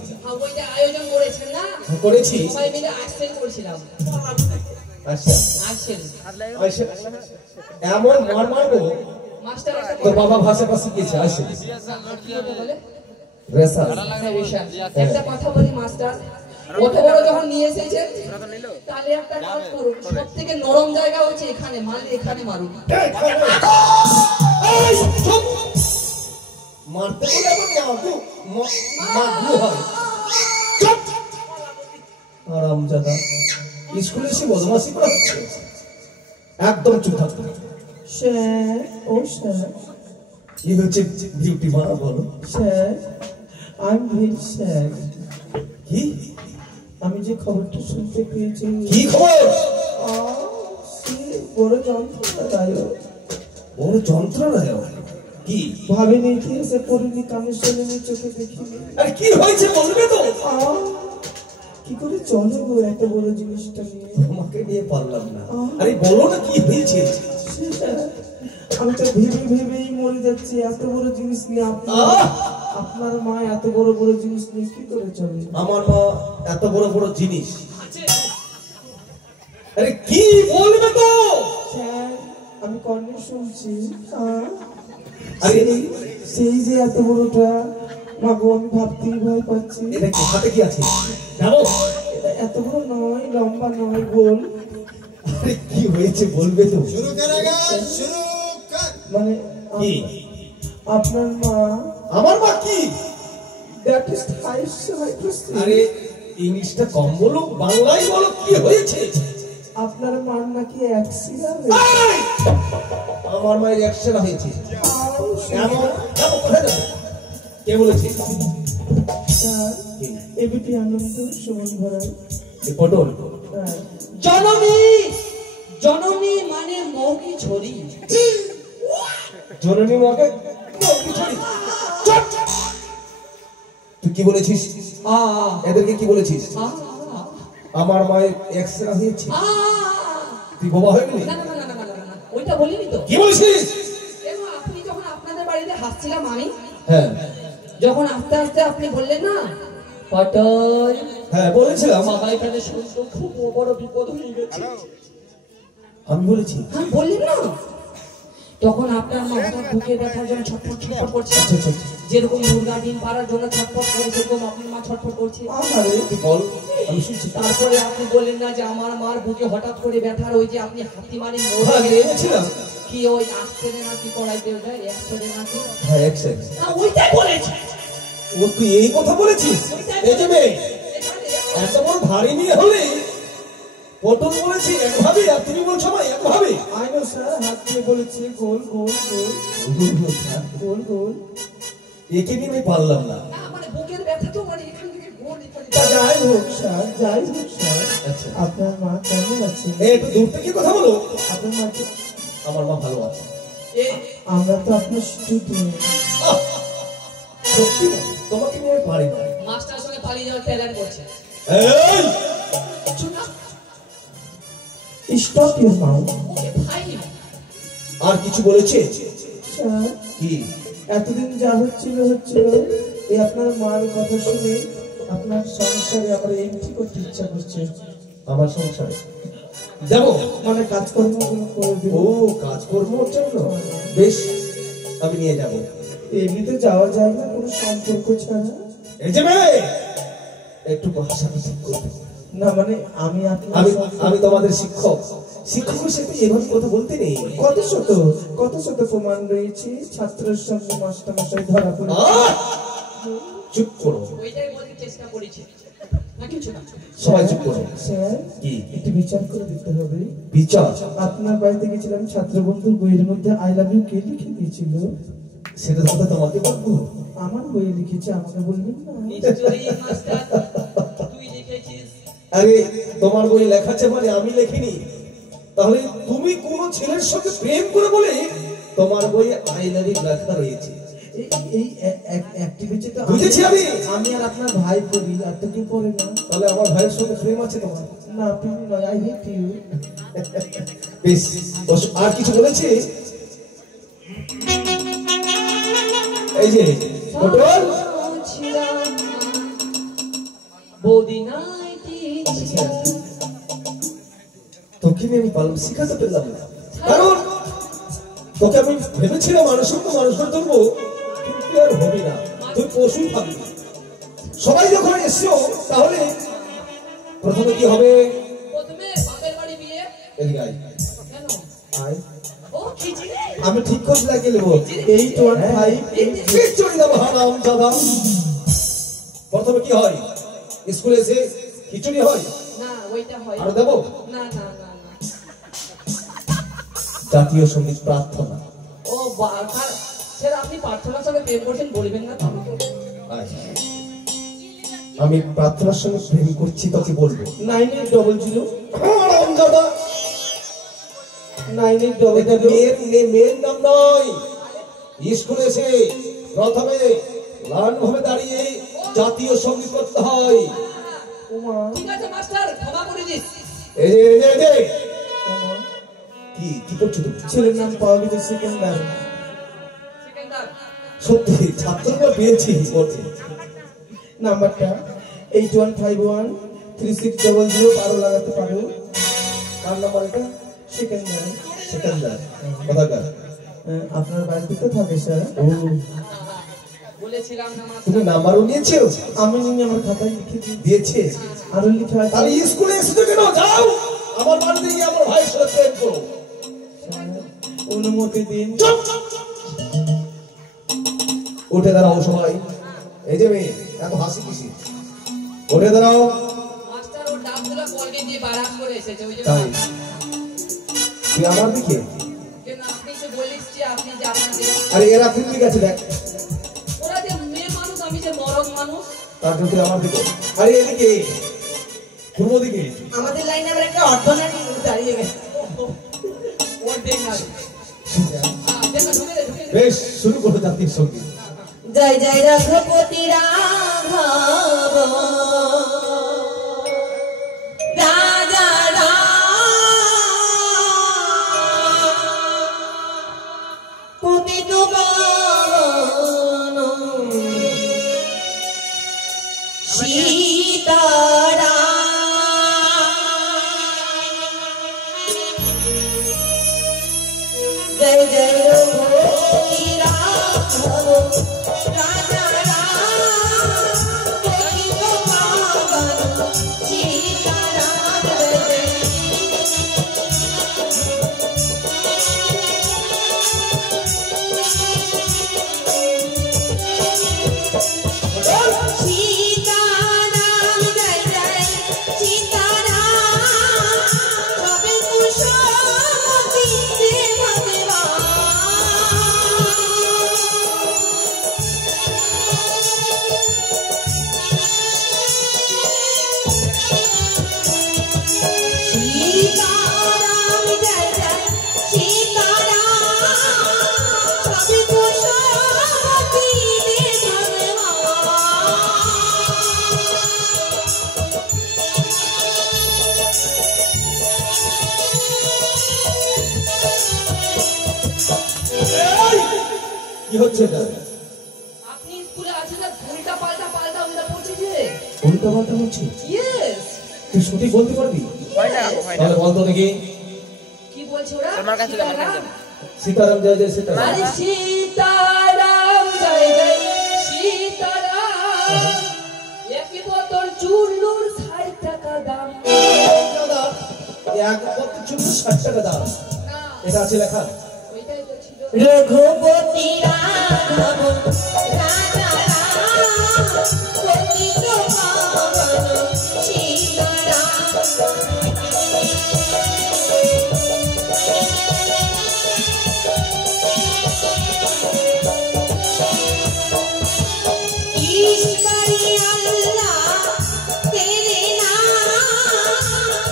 ওইটা আয়োজন করেছেন না? করেছি, সবাই মিলে আসছেন করেছিলাম। আচ্ছা আসছেন এমন মারবো মাস্টার। তোর বাবা ভাষা শিখিয়েছে। আসে কি হতে বলে? একটা কথা বলি মাস্টার, অত বড় যখন নিয়ে এসেছেন তাহলে একটা কাজ করুন, সব থেকে নরম জায়গা হচ্ছে এখানে, মারলে এখানে মারুন। মারতে বলে মারবো হয়। আরামজাদা, স্কুলে এসে বদমাশি করা হচ্ছে। একদম চুপ থাকতে। স্যার, ও স্যার, কি হচ্ছে ডিউটি মারা? বলো স্যার, I'm very sad. কি? আমি যে খবরটা শুনতে পেয়েছি, কি খবর? বড় যন্ত্রণাদায়ক। বড় যন্ত্রণাদায়ক? কি? ভাবিনি, ইতিহাসে পড়িনি, কানে শুনিনি, চোখে দেখিনি। আরে কি হয়েছে বলবে তো? কি করে চলো গো এত বড় জিনিসটা নিয়ে? তোমাকে নিয়ে পারলাম না। আরে বলো না কি হয়েছে? আমি তো ভেবে ভেবেই মরে যাচ্ছি। এত বড় জিনিস নিয়ে আপনার মা এত বড় বড় জিনিস নিয়ে কি করে চলে? আমার মা এত বড় বড় জিনিস, আরে কি বলবে তো? স্যার আমি কর্ণে শুনছি। আরে সেই যে এত বড়টা, মা গো আমি ভাবতেই ভয় পাচ্ছি। এটা কি হাতে কি আছে জানো? এটা এত বড় নয়, লম্বা নয়, গোল। আরে কি হয়েছে বলবে তো? शुरू करेगा शुरू कर মানে কি আপনার মা আমার মা কি? That is hydrocele. আরে ইংলিশটা কম বলো, বাংলায় বলো, কি হয়েছে? আপনার মার নাকি অ্যাক্সিডেন্ট এই! আমার মায়ের অ্যাক্সিডেন্ট হয়েছে। কেমন যাবো, কোথায় যাবো? কে বলেছে? স্যার এবিপি আনন্দ সুমন ভরাই। এ পটল জননী, জননী মানে মৌকি ঝরি। জননী মাকে তুই কি বলেছিস? এদেরকে কি বলেছিস? আমার মায়ের এক্সরে হয়েছে। তুই বোবা হয়ে গেলি? না না না না না না, ওইটা বলিনি তো। কি বলেছিস? কেন আপনি যখন আপনাদের বাড়িতে হাসছিলাম আমি, হ্যাঁ যখন আস্তে আস্তে আপনি বললেন না পটল, হ্যাঁ বলেছিলাম। বাবা এখানে শুনতো খুব বড় বিপদ হয়ে গেছে। আমি বলেছি হ্যাঁ বললেন না, তখন আপনার মা হঠাৎ বুকে ব্যথার জন্য ছটফট ছটফট করছে। আচ্ছা আচ্ছা যেরকম মুরগা ডিম পাড়ার জন্য ছটফট করে, সেরকম আপনার মা ছটফট করছে। আরে তুই বল, আমি শুনছি। তারপরে আপনি বললেন না যে আমার মার বুকে হঠাৎ করে ব্যথার, ওই যে আপনি হাতি মারি মরে হ্যাঁ গেলেন, এনেছিলাম। কি ওই আক্সিডেন্ট নাকি করাইতে যায়, অ্যাক্সিডেন্ট নাকি? হ্যাঁ এক্সরে। না ওইটাই বলেছে। ও তুই এই কথা বলেছিস? এই যে মেয়ে এত বড় ভারী নিয়ে হলে পটল বলেছি একভাবে, আর তুমি বলছো ভাই একভাবে। আই নো স্যার, হাত দিয়ে বলেছে গোল গোল গোল গোল গোল। একে নিয়ে আমি পারলাম না। না মানে বুকের ব্যথা তো মানে এখান থেকে গোল এখানে। তা যাই হোক স্যার, যাই হোক স্যার, আচ্ছা আপনার মা কেমন আছে? একটু দূর থেকে কথা বলো। আপনার মাকে আমার মা ভালো আছে। এই আমরা তো আপনার স্টুডেন্ট। আহ! সত্যি না, তোমাকে নিয়ে আমি পারি না। মাস্টার সঙ্গে পালিয়ে যাওয়ার প্ল্যান করছে। এই! শোনা স্টপ ইউর মাউথ। ওকে ভাই, আর কিছু বলেছে? স্যার কি? এতদিন যা হচ্ছিল হচ্ছিল, এই আপনার মার কথা শুনে আপনার সংসারে আমার এন্ট্রি করতে ইচ্ছা করছে। আমার সংসারে দেবো মানে কাজকর্মগুলো করে দিব। ও কাজকর্মর জন্য বেশ, আমি নিয়ে যাব। এমনিতে যাওয়া যায় না কোনো সম্পর্ক ছাড়া? এই যে মেয়ে একটু ভাষা ঠিক করবে না মানে আমি আপনার আমি আমি তোমাদের শিক্ষক, শিক্ষকের সাথে এভাবে কথা বলতে নেই। কত শত প্রমাণ রয়েছে ছাত্রের সঙ্গে মাস্টারমশাই ধরা পড়ে। আহ! চুপ করো, ওইটাই বলতে চেষ্টা করেছে না কিছু না। সবাই চুপ করো। স্যার কি একটু বিচার করে দিতে হবে। বিচার? আপনার বাড়িতে গেছিলাম, ছাত্রবন্ধুর বইয়ের মধ্যে আই লাভ ইউ কে লিখে দিয়েছিল? সেটা কথা তোমাকে বলবো? আমার বইয়ে লিখেছে, আমাকে বলবেন না? নিশ্চয়ই মাস্টার তুই লিখেছিস। আরে তোমার বই লেখাছে মানে আমি লেখিনি। তাহলে তুমি কোন ছেলের সঙ্গে প্রেম করে বলে তোমার বইয়ে আই লাভ ইউ লেখা রয়েছে। এই অ্যাক্টিভিটি তো বুঝেছি আমি। আমি আর আপনার ভাই পড়ি, আর তো কেউ পড়ে না। তাহলে আমার ভাইয়ের সঙ্গে প্রেম আছে তোমার? না আপনি নয়, আই হেট ইউ। বেশ, আর কিছু বলেছে? এই যে পটল, বৌদি নাই কি তোকে নিয়ে আমি পালন শিখাতে পেলাম না, কারণ তোকে আমি ভেবেছিলাম মানুষের তো মানুষের ধরবো, কিন্তু আর হবে না, তুই পশুই থাকবি। সবাই যখন এসছো তাহলে প্রথমে কি হবে? প্রথমে বাপের বাড়ি বিয়ে। এদিকে আয়। কেন? আই ও খিচড়ি। আমি ঠিক করে লাগিয়ে নেবো। 815 চলে যাবো হারাম দাদা। প্রথমে কি হয়? স্কুলে এসে খিচুড়ি হয়? না ওইটা হয় আরো দেবো? না না না না। জাতীয় সঙ্গীত প্রার্থনা। ও বাকার, স্যার আপনি প্রার্থনার সঙ্গে প্রেম করছেন বলবেন না তো? আয়। আমি প্রার্থনার সঙ্গে প্রেম করছি তোকে বলবো। 9800 হারাম দাদা, 9800 মেয়ের নাম নয়। স্কুলে এসে প্রথমে লাইন ভাবে দাঁড়িয়ে জাতীয় সঙ্গীত করতে হয়। ওমা ঠিক আছে মাস্টার, ক্ষমা করে দিস। এই যে ওমা কি কি করছো তুমি? ছেলের নাম পাওয়া গেছে সিকান্দার। সেকেন্ডার সত্যি ছাত্ররা পেয়েছি বলছে। নাম্বারটা 81513600 আরো লাগাতে পারো। কার নাম্বার এটা? সিকান্দার। সেকেন্দার কোথাকার? আপনার বাড়িতে তো থাকে স্যার। ও বলেছিলাম না তুমি নাম্বারও নিয়েছো? আমি নিয়ে আমার খাতায় লিখে দিয়েছে? আরো লিখা আছে। তাহলে স্কুলে এসেছো কেন? যাও আমার বাড়িতে গিয়ে আমার ভাইয়ের সাথে প্রেম করো। অনুমতি দিন। উঠে দাঁড়াও সবাই। এই যে মেয়ে এত হাসি কিসি? উঠে দাঁড়াও। মাস্টার ওর ডাবগুলো কলগেট দিয়ে বারাক করে এসেছে ওই যে তাই তুই আমার দিকে? কেন আপনি যে বলিস যে আপনি যে আপনাদের আরে এরা কোন দিকে আছে দেখ। ওরা যে মেয়ে মানুষ আমি যে মরদ মানুষ তার জন্য তুই আমার দিকে। আরে এদিকে পূর্ব দিকে। আমাদের লাইনে আবার একটা অর্ধনারী দাঁড়িয়ে গেছে। ওর দেখ না দেখা ঢুকে দে বেশ শুরু করো জাতীয় সঙ্গীত। জয় জয় রঘুপতি রাঘব রাজা রাম পতিত পাবন সীতারাম জয় জয় রঘুপতি রাঘব রাজা রাম পতিত পাবন সীতারাম জয় জয় সীতারাম জয় জয় সীতারাম সবে কুশলমতি রে ভগবান সীতারাম জয় জয় সীতারাম সবে কুশলমতি রে কি হচ্ছে এটা? আপনি স্কুলে আছেন না উল্টা পাল্টা পাল্টা উল্টা পড়ছে যে উল্টো পাল্টা হচ্ছে? ইয়েস তুই সঠিক বলতে পারবি? তাহলে বলতো দেখি। কি বলছে ওরা সীতারাম? সীতারাম জয় জয় সীতারাম। আরে সীতারাম জয় জয় সীতারাম একই বোতল চূর্ণুর 60 টাকা দাম দাদা এক বোতল চুমু 60 টাকা দাম। না এটা আছে লেখা? ওইটাই তো ছিল রঘুপতি রাঘব রাজা রাম পতিত পাবন সীতারাম ईश्वरी अल्लाह तेरे नाम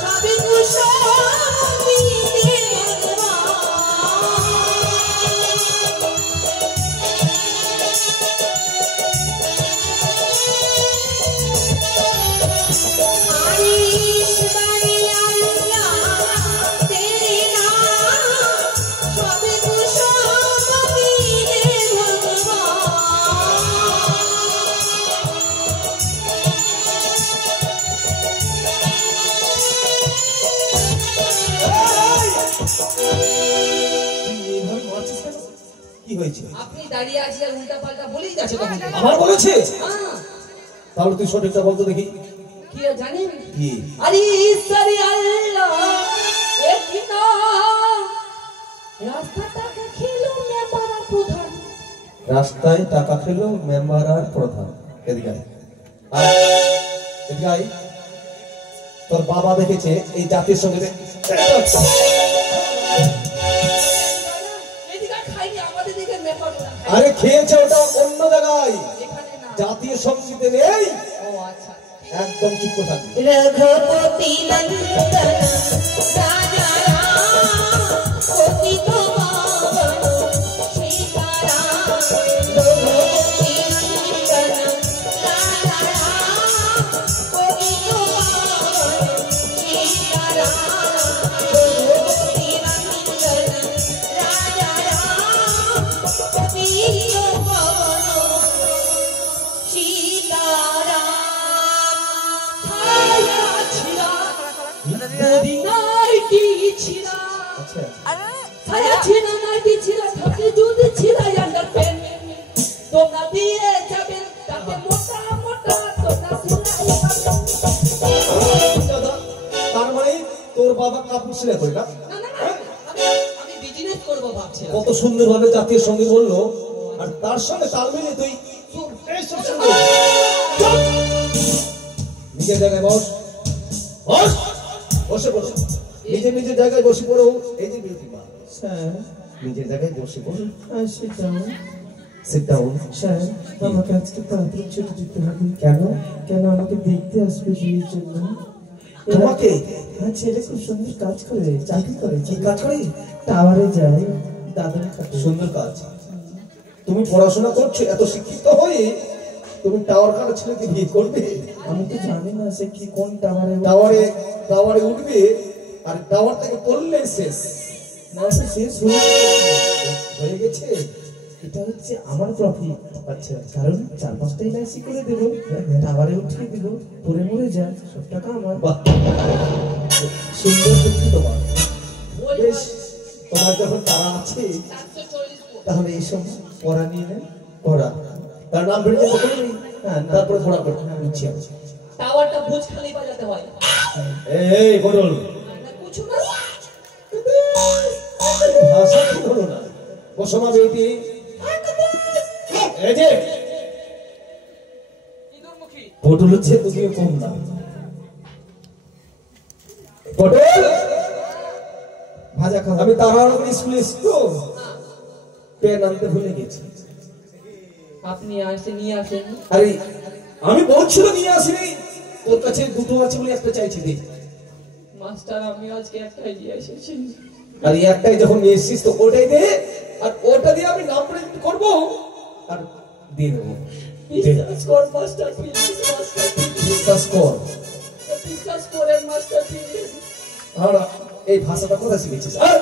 सब कुशल दे भगवान ईश्वरी अल्लाह तेरे नाम सब कुशल दे भगवान তুই এইভাবে মারছিস কেন? কি হয়েছে? আপনি দাঁড়িয়ে আছেন আর উল্টা পাল্টা বলেই যাচ্ছে তখন থেকে। আমার বলেছে? হ্যাঁ, তাহলে তুই সঠিকটা বলতো দেখি। কি আর জানেন? কি? আরে ঈশ্বরী আল্লাহ একই নাম রাস্তাটাকে খেলো মেম্বারের প্রধান রাস্তায় টাকা খেলো মেম্বার আর প্রধান। এদিকে আয়। আয়। এদিকে আয়। তোর বাবা দেখেছে এই জাতির সঙ্গে এদিকে খাইনি আমাদের দিকে মেম্বার আরে খেয়েছে ওটা অন্য জায়গায়, এখানে না। জাতীয় সঙ্গীতে নেই। ও আচ্ছা একদম চুপ করে থাকবি। रघुपति नंदन राजा राम पतित पावन सीताराम रघुपति नंदन राजा राम पतित पावन सीताराम रघुपति नंदन ছিলা আচ্ছা ছায়া ছিনা নাইটি ছিলা থাকে যদি ছিলা আন্ডারপ্যান্ট তোমরা দিয়ে যাবেন তাতে মোটা মোটা তোমরা দাদা, তার মানে তোর বাবা কাপড় সেলাই করে না? আমি বিজনেস করব ভাবছিলাম। কত সুন্দরভাবে জাতীয় সঙ্গীত বললো, আর তার সঙ্গে তাল মিলিয়ে তুই এইসব সুন্দর। চল! নিজের জায়গায় বস, বস, বসে পড়ো। নিজের নিজের জায়গায় বসে পড়ো। এই যে বিউটি মা, স্যার নিজের জায়গায় বসে পড়ো। সেটা সিট ডাউন। স্যার আমাকে আজকে তাড়াতাড়ি ছুটি দিতে হবে। কেন? কেন আমাকে দেখতে আসবে বিয়ের জন্য? তোমাকে? হ্যাঁ, ছেলে খুব সুন্দর কাজ করে, চাকরি করে। কি কাজ করে? টাওয়ারে যায়, দাদন কাটে। সুন্দর কাজ। তুমি পড়াশোনা করছো, এত শিক্ষিত হয়ে তুমি টাওয়ার কাটা ছেলেকে বিয়ে করবে? আমি তো জানি না সে কি কোন টাওয়ারে টাওয়ারে টাওয়ারে উঠবে, আর টাওয়ার থেকে পড়লে শেষ না, তো শেষ হয়ে গেছে। এটা হচ্ছে আমার প্রফিট। আচ্ছা, কারণ 4-5টা এলআইসি করে দেবো, টাওয়ারে উঠিয়ে দেবো, পরে মরে যায়, সব টাকা আমার। বাহ, সুন্দর দেখি তোমার। বেশ, তোমার যখন তারা আছে তাহলে এইসব পড়া নিয়ে নেন। পড়া তার নাম বেড়ে যেতে পারি। হ্যাঁ, তারপরে পড়া করতে নিচ্ছি আমি। টাওয়ারটা বুঝ খালি বাজাতে হয়। এই বদল না কিছু না। ভাষা কি হলো না? বসো মা বেটি। এই যে ইঁদুরমুখী পটল হচ্ছে তুমিও কম না। পটল ভাজা খাওয়া। আমি তাড়াহুড়ো স্কুলে এসছি তো, পেন আনতে ভুলে গেছি। আপনি আসে নিয়ে আসেন। আরে আমি বলছিল নিয়ে আসিনি, তোর কাছে দুটো আছে বলে একটা চাইছি দে। মাস্টার আমি আজকে একটাই দিয়ে এসেছি। আর এই একটাই যখন নিয়ে এসছিস তো ওটাই দে, আর ওটা দিয়ে আমি নাম প্রিন্ট করবো আর দিয়ে দেবো। বিশ্বাস কর মাস্টার প্লিজ, মাস্টার প্লিজ, বিশ্বাস কর। বিশ্বাস করেন মাস্টার প্লিজ। আর এই ভাষাটা কোথায় শিখেছিস? আর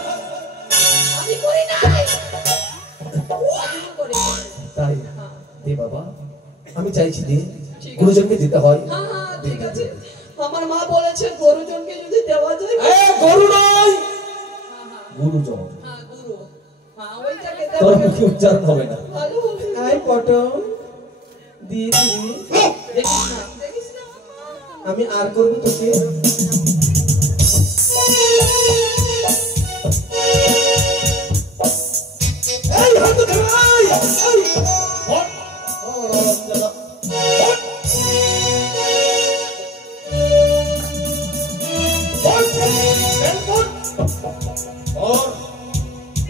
আমি করি নাই। আমি করি নাই। তাই দে বাবা, আমি চাইছি দে। গুরুজনকে দিতে হয়। হ্যাঁ হ্যাঁ ঠিক আছে। আমার মা বলেছে গরুজনকে যদি দেওয়া যায়। গরু নয়, গুরুজন। হ্যাঁ গুরু, হ্যাঁ ওইটাকে তোর দেওয়া মুখে উচ্চারণ হবে না। ভালো হবে। আই পটল দিয়ে দিবি। দেখিস না আমি আর করবো তোকে। এই হাত ধরে আয়, আয়। হট। দাদা। হট। হট। প্যান্ট পর। और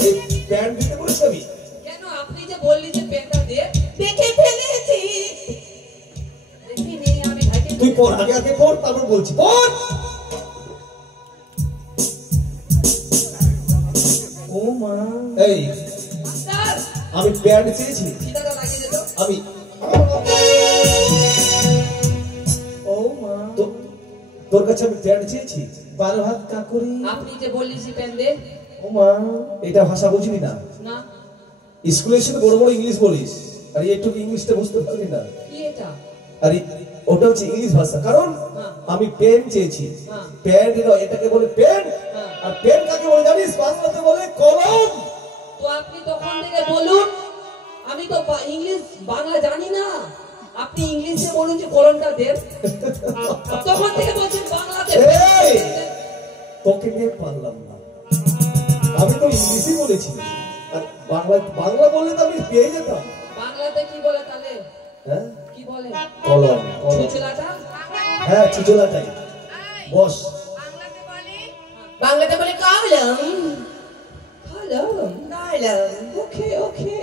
এই প্যান্ট দিতে বলেছি আমি। কেন আপনি যে বললি যে পেনটা দে, দেখে ফেলেছি। দেখিনি আমি ভাইকে। তুই পর, আগে আগে পর, তারপর বলছি পর। ও মা, এই মাস্টার আমি প্যান্ট চেয়েছি। ফিতাটা লাগিয়ে দে তো। আমি ও মা, তোর কাছে আমি প্যান্ট চেয়েছি। 12 হাত কাকুরি। আপনি যে বললি যে পেন দে। ও মা, এটা ভাষা বুঝবি না। না স্কুলে এসে বড় বড় ইংলিশ বলিস, আর একটু ইংলিশটা বুঝতে পারবি না। কি এটা? আর ওটা হচ্ছে ইংলিশ ভাষা। কারণ হ্যাঁ। আমি পেন চেয়েছি। হ্যাঁ। প্যান্ট নয়, এটাকে বলে পেন। হ্যাঁ। আর পেন কাকে বলে জানিস? বাংলাতে বলে কলম। তো আপনি তখন থেকে বলুন, আমি তো ইংলিশ বাংলা জানি না। আপনি ইংলিশে বলুন যে কলমটা দেন। তখন থেকে বলছেন বাংলাতে। এই, তোকে নিয়ে পারলাম না। আমি তো ইংলিশই বলেছি, আর বাংলা বললে তো আমি পেয়ে যেতাম। বাংলাতে কি বলে তাহলে? হ্যাঁ, কি বলে? কলম। কলম। ছুচলাটা? হ্যাঁ, চিজলাটাই। বস। বাংলাতে বলে কলম। কলম। কলম। ওকে ওকে।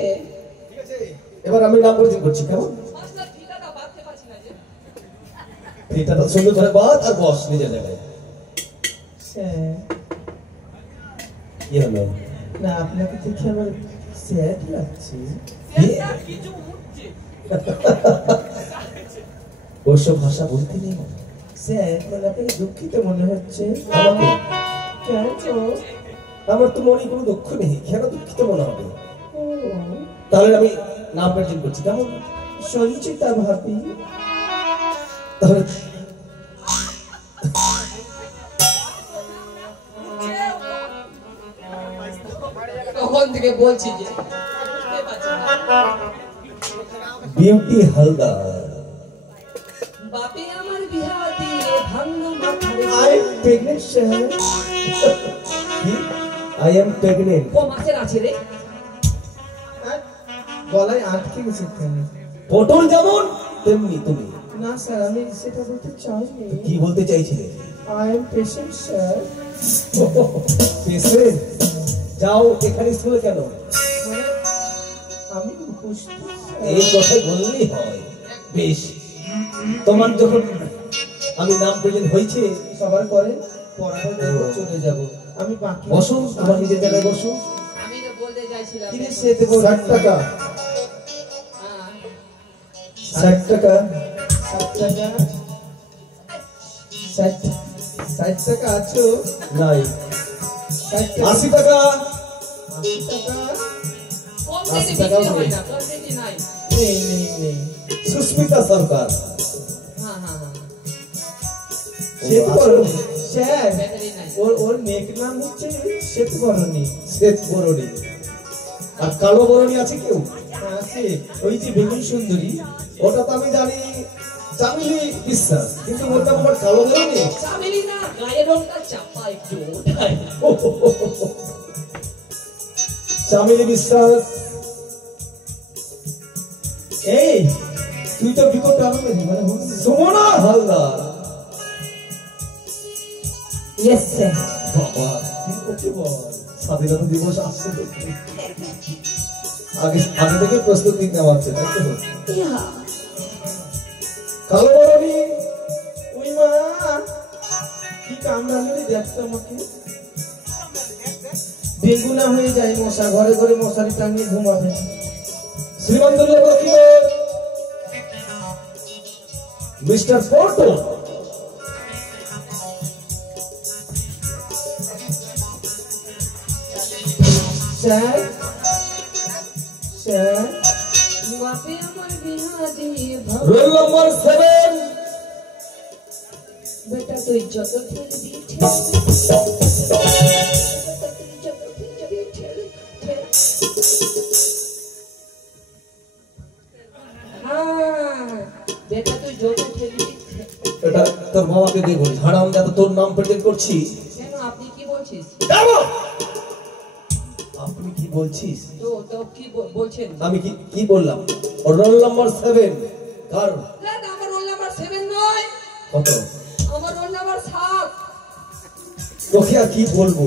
এবার আমি নাম পরিচয় করছি, কেমন? মাস্টার ফিতাটা বাঁধতে পারছি না যে। এটা তো সুন্দর করে বাদ, আর বস নিজের জায়গায়। স্যার, কি হলো? না আপনাকে দেখে আমার স্যাড লাগছে। কিছু উঠছে। ওইসব ভাষা বলতে নেই। স্যার, মানে আপনাকে দুঃখিত মনে হচ্ছে। আমাকে? কেন? আমার তো মনে কোনো দুঃখ নেই, কেন দুঃখিত মনে হবে? ও, তাহলে আমি নাম মেনশন করছি, কেমন? সঞ্চিতা ভাবি। তাহলে থেকে বলছি যে বুঝতে পারছি না। বিউটি হালদার। বাপে আমার বিহা দিয়ে ভাঙলো মাথার I pregnant sir. I am pregnant. ক মাসের আছে রে? গলায় আটকে গেছে কেন? পটল যেমন তেমনি তুমি। না স্যার, আমি সেটা বলতে চাইনি। কি বলতে চাইছিলে? I am patient sir. Patient? যাও, এখানে স্কুলে কেন? মানে আমি উপস্থিত স্যার। এই কথা বললেই হয়। বেশ, তোমার যখন আমি নাম প্রেজেন্ট হয়েছে, সবার পরে পড়াটা দেবো, চলে যাব আমি। বাকি বসো, তোমার নিজের জায়গায় বসো। আমি তো বলতে চাইছিলাম কিনে সে দেবো 60 টাকা। হ্যাঁ 60 টাকা। 60 টাকা। 60 টাকা আছো? নাই। 60 টাকা। 80 টাকা। 80 টাকা কম 80 বেশি টাকাও বিক্রি হয় নেই। না, কম বেশি নাই। নেই। সুস্মিতা সরকার। হ্যাঁ হ্যাঁ হ্যাঁ সে তো বড়নি স্যার। ব্যাটারি নাই। ওর নেক নাম হচ্ছে শ্বেত বরণী। শ্বেত বরণী। আর কালো বরণী আছে কেউ? আছে ওই যে বেগুন সুন্দরী। ওটা তো আমি জানি, চামিলি বিশ্বাস, কিন্তু ওর নাম আবার কালো বরণী। চামেলি না, গায়ের রংটা চাপা একটু ওটাই। চামিলি বিশ্বাস। এই তুই তো বিকট আনন্দ মানে সুমনা হালদার। Yes sir. বাবা, ওকে বল, স্বাধীনতা দিবস আসছে তো। আগে থেকে প্রস্তুতি নেওয়া হচ্ছে, তাই তো? কালো বরণী। ওই মা কি কামড়ালো রে, দেখতো আমাকে। ডেঙ্গু না হয়ে যায় মশা, ঘরে ঘরে মশারি টাঙিয়ে ঘুমাবে। শ্রীমন্তল মিস্টার পল্টন। স্যার স্যার বাপে আমার বিহা দিয়ে ভাঙলো। Roll number 7। বেটা তুই যত খেলবি বেটা তুই যত খেলবি। এটা তোর বাবাকে দিয়ে বলিস, হারাম যাতে তোর নাম প্রেজেন্ট করছি। কেন আপনি কি বলছিস? আপনি কি বলছিস? তো তো কি বলছেন? আমি কি বললাম? Roll number 7। কার? না না, আমার রোল নাম্বার 7 নয়, কত? আমার রোল নাম্বার 7। তোকে আর কি বলবো?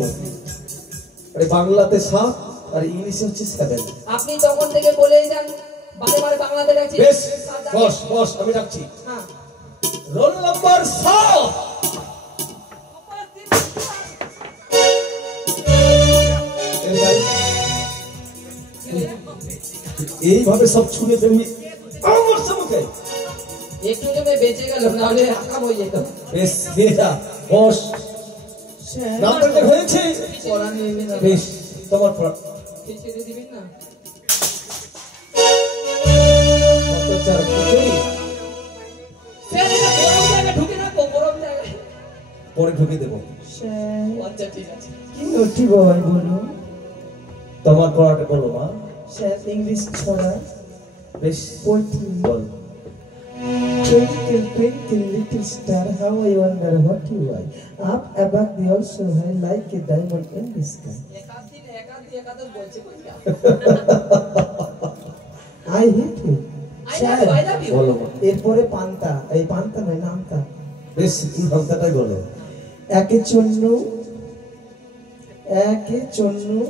আরে বাংলাতে 7 আর ইংলিশে হচ্ছে 7। আপনি তখন থেকে বলেই যান, বারে বারে বাংলাতে ডাকছি। বেশ, বস, আমি ডাকছি। হ্যাঁ রোল নম্বর 7। এই ভাই, এইভাবে সব ছুঁড়ে ফেলবি আমার সামনে? একটু জমে বেঁচে গেল, নাহলে আকাম হয়ে যেত। বেশ, দিয়ে যা, বস। স্যার নাম প্রেজেন্ট হয়েছে? পড়া নিয়ে না। বেশ, তোমার পড়া। ছেড়ে দিবেন না? অত্যাচার খিচুড়ি স্যার এটা গরম জায়গায় ঢুকে রাখো, গরম জায়গায়। পরে ঢুকে দেবো। স্যার আচ্ছা ঠিক আছে। কি নটি বাবাই বলুন। তোমার পড়াটা বলো মা। স্যার ইংলিশ ছড়া বেশ, poetry. Ball. Twinkle, twinkle, little star, how I wonder what you are. Up above the also high like a diamond in the sky. একাদশ বলছে কইয়া। I hate you. I love you. বলো মা। এরপরে পান্তা, এই পান্তা নয় নামতা। বেশ, নামটাই বলো। একে চন্নু, একে চন্নু,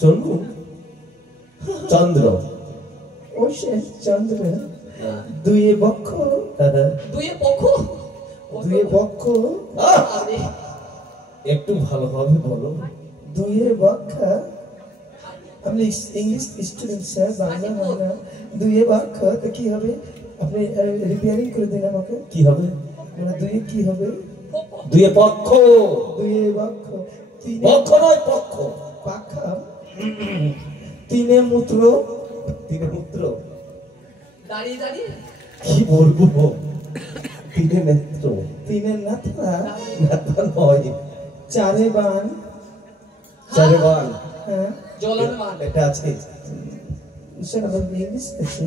চলু চন্দ্র। ও সে চন্দ্র। দুয়ে বক্ষ, দুয়ে পক্ষ। দুয়ে বক্ষ, আরে একটু ভালোভাবে বলো। দুয়ে বক্ষা। আপনি ইংলিশ স্টুডেন্ট স্যার, বাংলা হয় না। দুয়ে বক্ষ তো কি হবে? আপনি রিপেয়ারিং করে দিন আমাকে। কি হবে? মানে দুয়ে কি হবে? দুয়ে পক্ষ। দুয়ে বক্ষ, তিনে পক্ষ নয়, পক্ষ। পাখা, তিনে মূত্র, তিনে পুত্র। দাঁড়িয়ে দাঁড়িয়ে কি বলবো? তিনে নেত্র। তিনে নাথা, নেতা নয়, চারে বান, চারে বাল। হ্যাঁ জলের মান এটা আছে। স্যার আমার ইংলিশ আছে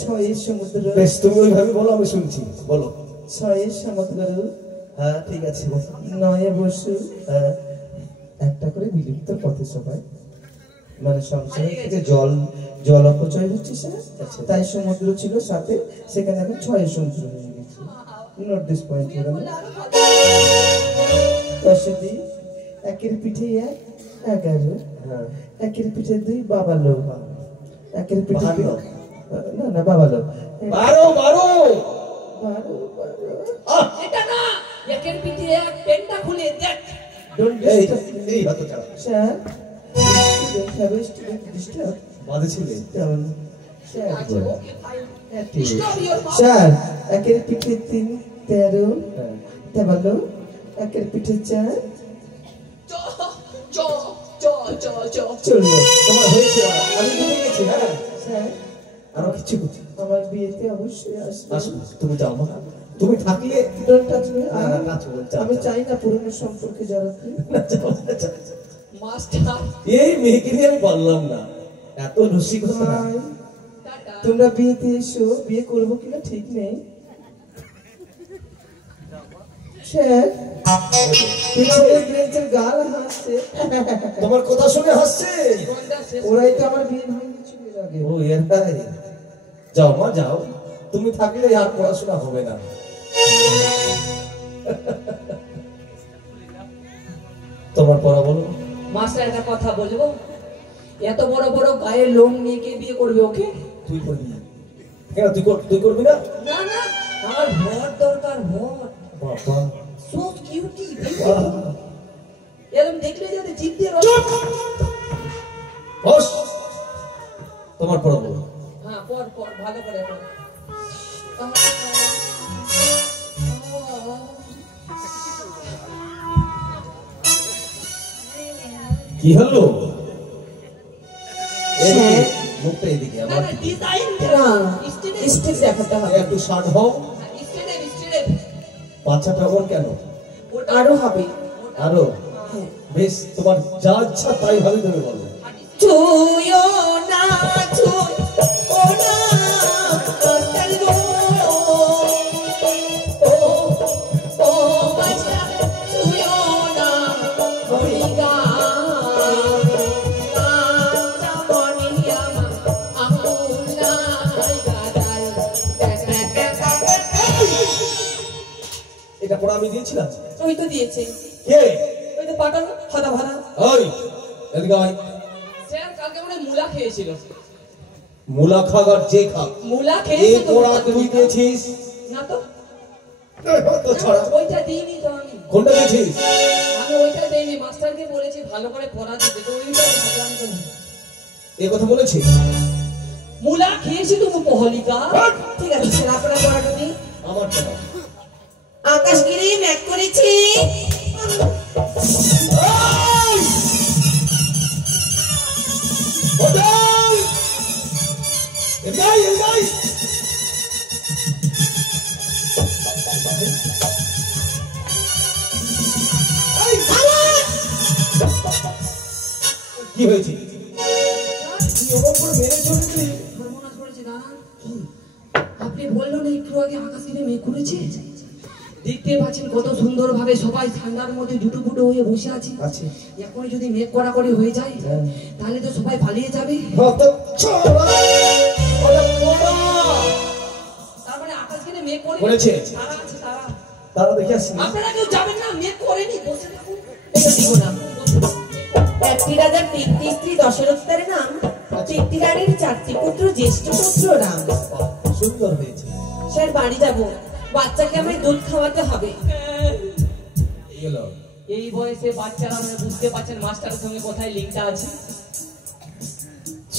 ছয়ের সমুদ্র বেশ, তুমি ওইভাবে বলো, আমি শুনছি, বলো। ছয়ের সমুদ্র হ্যাঁ ঠিক আছে। নয়ে বসু একটা করে বিলুপ্ত পথে সবাই মানে সংসার থেকে জল অপচয় হচ্ছে স্যার। তাই সমুদ্র ছিল সাথে, সেখানে এখন 6 সমুদ্র হয়ে গেছে। Note this point. দশদি একের পিঠে 1 11, একের পিঠে 2 বাবালো, একের পিঠে 2 না বাবালো 12 এটা না একের পিঠে এক পেনটা খুলে দেখ ডোন্ট এই হাত ছাড়া sir don't have a student disturb বাদে ছিলে। ডাউন আচ্ছা okay fine stop your mouth sir একের পিঠে 3 13, বাবালো একের পিঠে 4 চ চ চ চ চ চললো। তোমার হয়েছে, আমি ভুলে গেছি। হ্যাঁ স্যার আরো কিছু আমার বিয়েতে অবশ্যই আসবে। আসো, তুমি যাও মা, তুমি থাকলে ডোন্ট টাচ মি। না, না, না, চলো, যাও, আমি যাও। চাই না পুরনো সম্পর্কে জড়াতে। মাস্টার এই মেয়েকে নিয়ে আমি পারলাম না, এত রসিকতা। ভাই, টাটা তোমরা বিয়েতে এসো, বিয়ে করবো কিনা ঠিক নেই। স্যার পিছনের বেঞ্চের গাল হাসছে, তোমার কথা শুনে হাসছে। জীবনটা শেষ ওরাই তো আমার বিয়ে ভাঙিয়ে ছিল এর আগে। ও এরাই। যাও মা যাও, তুমি থাকলে আর পড়াশোনা হবে না। তোমার পড়া বলো। মাস্টার একটা কথা বলবো, এত বড় বড় গায়ের লোম নিয়ে কে বিয়ে করবে ওকে? তুই করবি কেন? তুই করবি না? না না আমার ভর দরকার, ভর বাবা সো কিউটি এরকম দেখলে যাতে জিভ দিয়ে রস। বস, তোমার পড়া বলো। হ্যাঁ পর পর ভালো করে পর। কি হলো? হ্যাঁ। মুখটা এদিকে না আমার না ডিজাইন না স্টেজ দেখাতে হবে, একটু শার্ট হও। স্টেডে বাচ্চা তখন কেন? আরো হবে। আরো বেশ, তোমার যা ইচ্ছা তাই ভাবে তুমি বলো। ছুঁয়ো না ছুঁয়ো না মাস্টার গো, ও মাস্টার ছুঁয়ো না হরিগা কাঁচা মনিয়া আঙুল নাই গাদাল। এটা পড়া আমি দিয়েছিলাম। ওই তো দিয়েছে, কে? ওই তো পাঠানো হাদা ভাড়া। ওই এদিকে আয়। স্যার কালকে মনে হয় মুলা খেয়েছিল। মুলা খাক আর যে খাক, মুলা এই খেয়েছিল তো পড়া তুই দিয়েছিস? না তো তো ছাড়া ওইটা দিইনি তো আমি। কোনটা দিয়েছিস? আমি ওইটা দেইনি, মাস্টারকে বলেছি ভালো করে পড়া দিতে, তো ওইটা ভাবলাম তো এই কথা বলেছিস? মুলা খেয়েছি তুমি পহলিকা। ঠিক আছে স্যার, আপনার পড়াটা দিই। আমার পড়া। আকাশ গিরি ম্যাক করেছি, ওটাই! এটাই, এটাই! এই! কি হয়েছে? তুই ওর উপর মেরে চলেছিস? সর্বনাশ করেছে দাদা। আপনি বললেন না একটু আগে আকাশ কিনে মেঘ করেছে, দেখতে পাচ্ছেন কত সুন্দর ভাবে সবাই ঠান্ডার মধ্যে জুটুপুটু হয়ে বসে আছে। আছে। এখনই যদি মেঘ কড়াকড়ি হয়ে যায় তাহলে তো সবাই পালিয়ে যাবে। কত ছড়া! ওটা পড়া! তার মানে আকাশ কিনে মেঘ করেছে। তারা আছে তারা। তারা দেখে আসিনি। আপনারা কেউ যাবেন না, মেঘ করেনি, বসে থাকুন। এটা দিব না। একটি রাজার 3টি স্ত্রী, দশরথের নাম, 3টি রানীর 4টি পুত্র, জ্যেষ্ঠ পুত্র রাম। সুন্দর হয়েছে। স্যার বাড়ি যাব, বাচ্চাকে আমায় দুধ খাওয়াতে হবে। গেল। এই বয়সে বাচ্চারা মানে বুঝতে পারছেন মাস্টারের সঙ্গে কোথায় লিঙ্কটা আছে।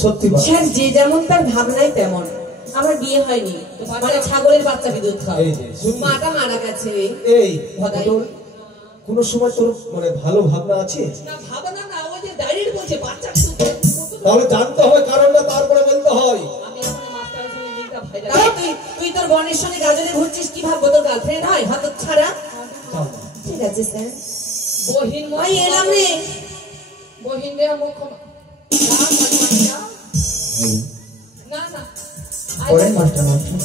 সত্যি কথা। স্যার যে যেমন তার ভাবনাই তেমন। আমার বিয়ে হয়নি, মানে ছাগলের বাচ্চাকে দুধ খাওয়া। এই যে, শুনলি? মাটা মারা গেছে। এই ভদাই। তোর কোনো সময় তোর মানে ভালো ভাবনা আছে? না ভাবনা না, ওই যে ডাইরেক্ট বলছে বাচ্চা। তাহলে জানতে হবে কারণটা, তারপরে বলতে হয়। আমি এখন মাস্টারের সঙ্গে লিঙ্কটা ভাইরাল। তাহলে তুই তোর বোনের সঙ্গে গাজরে ঘুরছিস, কি ভাববো তোর গার্লফ্রেন্ড হয়? হাত ছাড়া। ঠিক আছে স্যার, বহিন ওই এলাম রে। বহিন্দে মুখ না না পড়েন মাস্টার মশাই।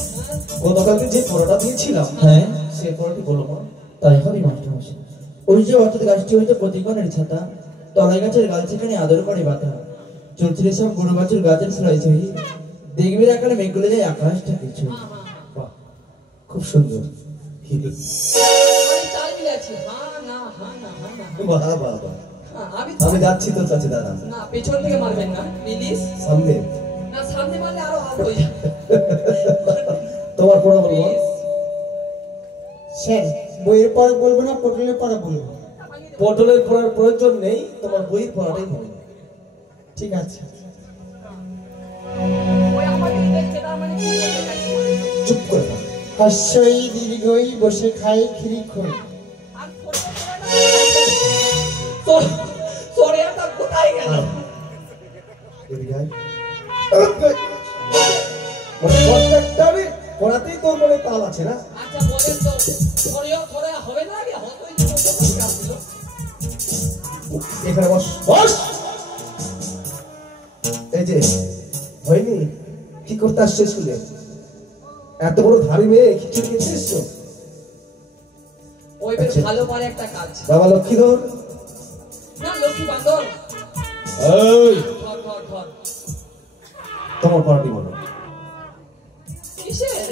গতকালকে যে পড়াটা দিয়েছিলাম হ্যাঁ সে পড়াটি বলো মা। তাই হবে মাস্টার মশাই। ওই যে অর্থাৎ গাছটি হইতে প্রতিক্ষণের ছাতা, তলায় গাছের গাল সেখানে আদর করে বাতা, চলছিল সব গুরু গাছের গাছের ছড়াই ছড়ি, দেখবি আকারে মেঘগুলো যায় আকাশটা কিছু। বাহ, খুব সুন্দর। আমি চাল মিলাচ্ছি হ্যাঁ না হ্যাঁ না হ্যাঁ না বাহ বাহ বাহ। হ্যাঁ, আমি আমি যাচ্ছি তো চাচি দাদা, না পেছন থেকে মারবেন না প্লিজ সামনে না সামনে মারলে আরো আউট হয়ে যাবে তোমার পড়া বলবো। Please। স্যার বইয়ের পড়া বলবো না পটলের পড়া বলবো? পটলের পড়ার প্রয়োজন নেই, তোমার বইয়ের পড়াটাই হবে। ঠিক আছে। ওই আমাকে দেখছে তার মানে কি বলতে চাইছে? চুপ করে থাক। হাস্যই দীর্ঘই বসে খাই খিরি খই। আর সরিয়াটা কোথায় গেল এদিকে আয়। মানে প্রত্যেকটা পড়াতেই তোর মনে তাল আছে না? আচ্ছা বলেন তো সরিয়া সরিয়া হবে না আগে হতই তো আসছিল এখানে বস বস। এই যে হয়নি, কি করতে আসছে স্কুলে? এত বড় ধারি মেয়ে খিচুড়ি খেতে এসছো? ওই বেশ ভালো পারে একটা কাজ বাবা লক্ষ্মীধর, না লক্ষ্মী বান্দর এই ধর ধর ধর তোমার পড়াটি বলো। কিসের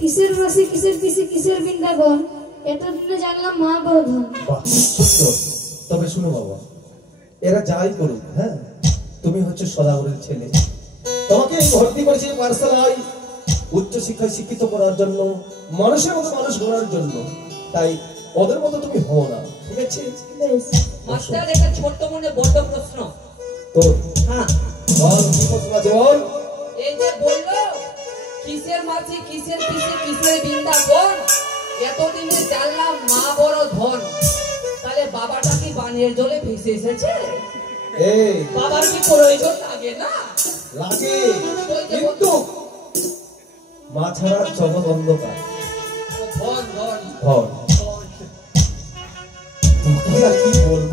কিসের মাসি কিসের পিসি কিসের বৃন্দাবন, এতদিনে জানলাম মা বড় ধন। বাহ সুন্দর। তবে শুনো বাবা, এরা যাই করুক, হ্যাঁ তুমি হচ্ছে সদাগরের ছেলে, তোমাকে ভর্তি করেছে পাঠশালায় উচ্চ শিক্ষায় শিক্ষিত করার জন্য, মানুষের মতো মানুষ গড়ার জন্য। তাই ওদের মতো তুমি হও না, ঠিক আছে? বেশ। মাস্টার একটা ছোট্ট মনে বড় প্রশ্ন তো হ্যাঁ বল কি প্রশ্ন আছে বল। এই যে বললো কিসের মাছি কিসের পিসি কিসের বৃন্দাবন, এতদিনে জানলাম মা বড় ধন, তাহলে বাবাটা কি বানের জলে ভেসে এসেছে? এই বাবার কি প্রয়োজন লাগে না? লাগে, কিন্তু মা ছাড়া জগৎ অন্ধকার। ধন ধন ধন। ধন তোমাকে আর কি বলবো।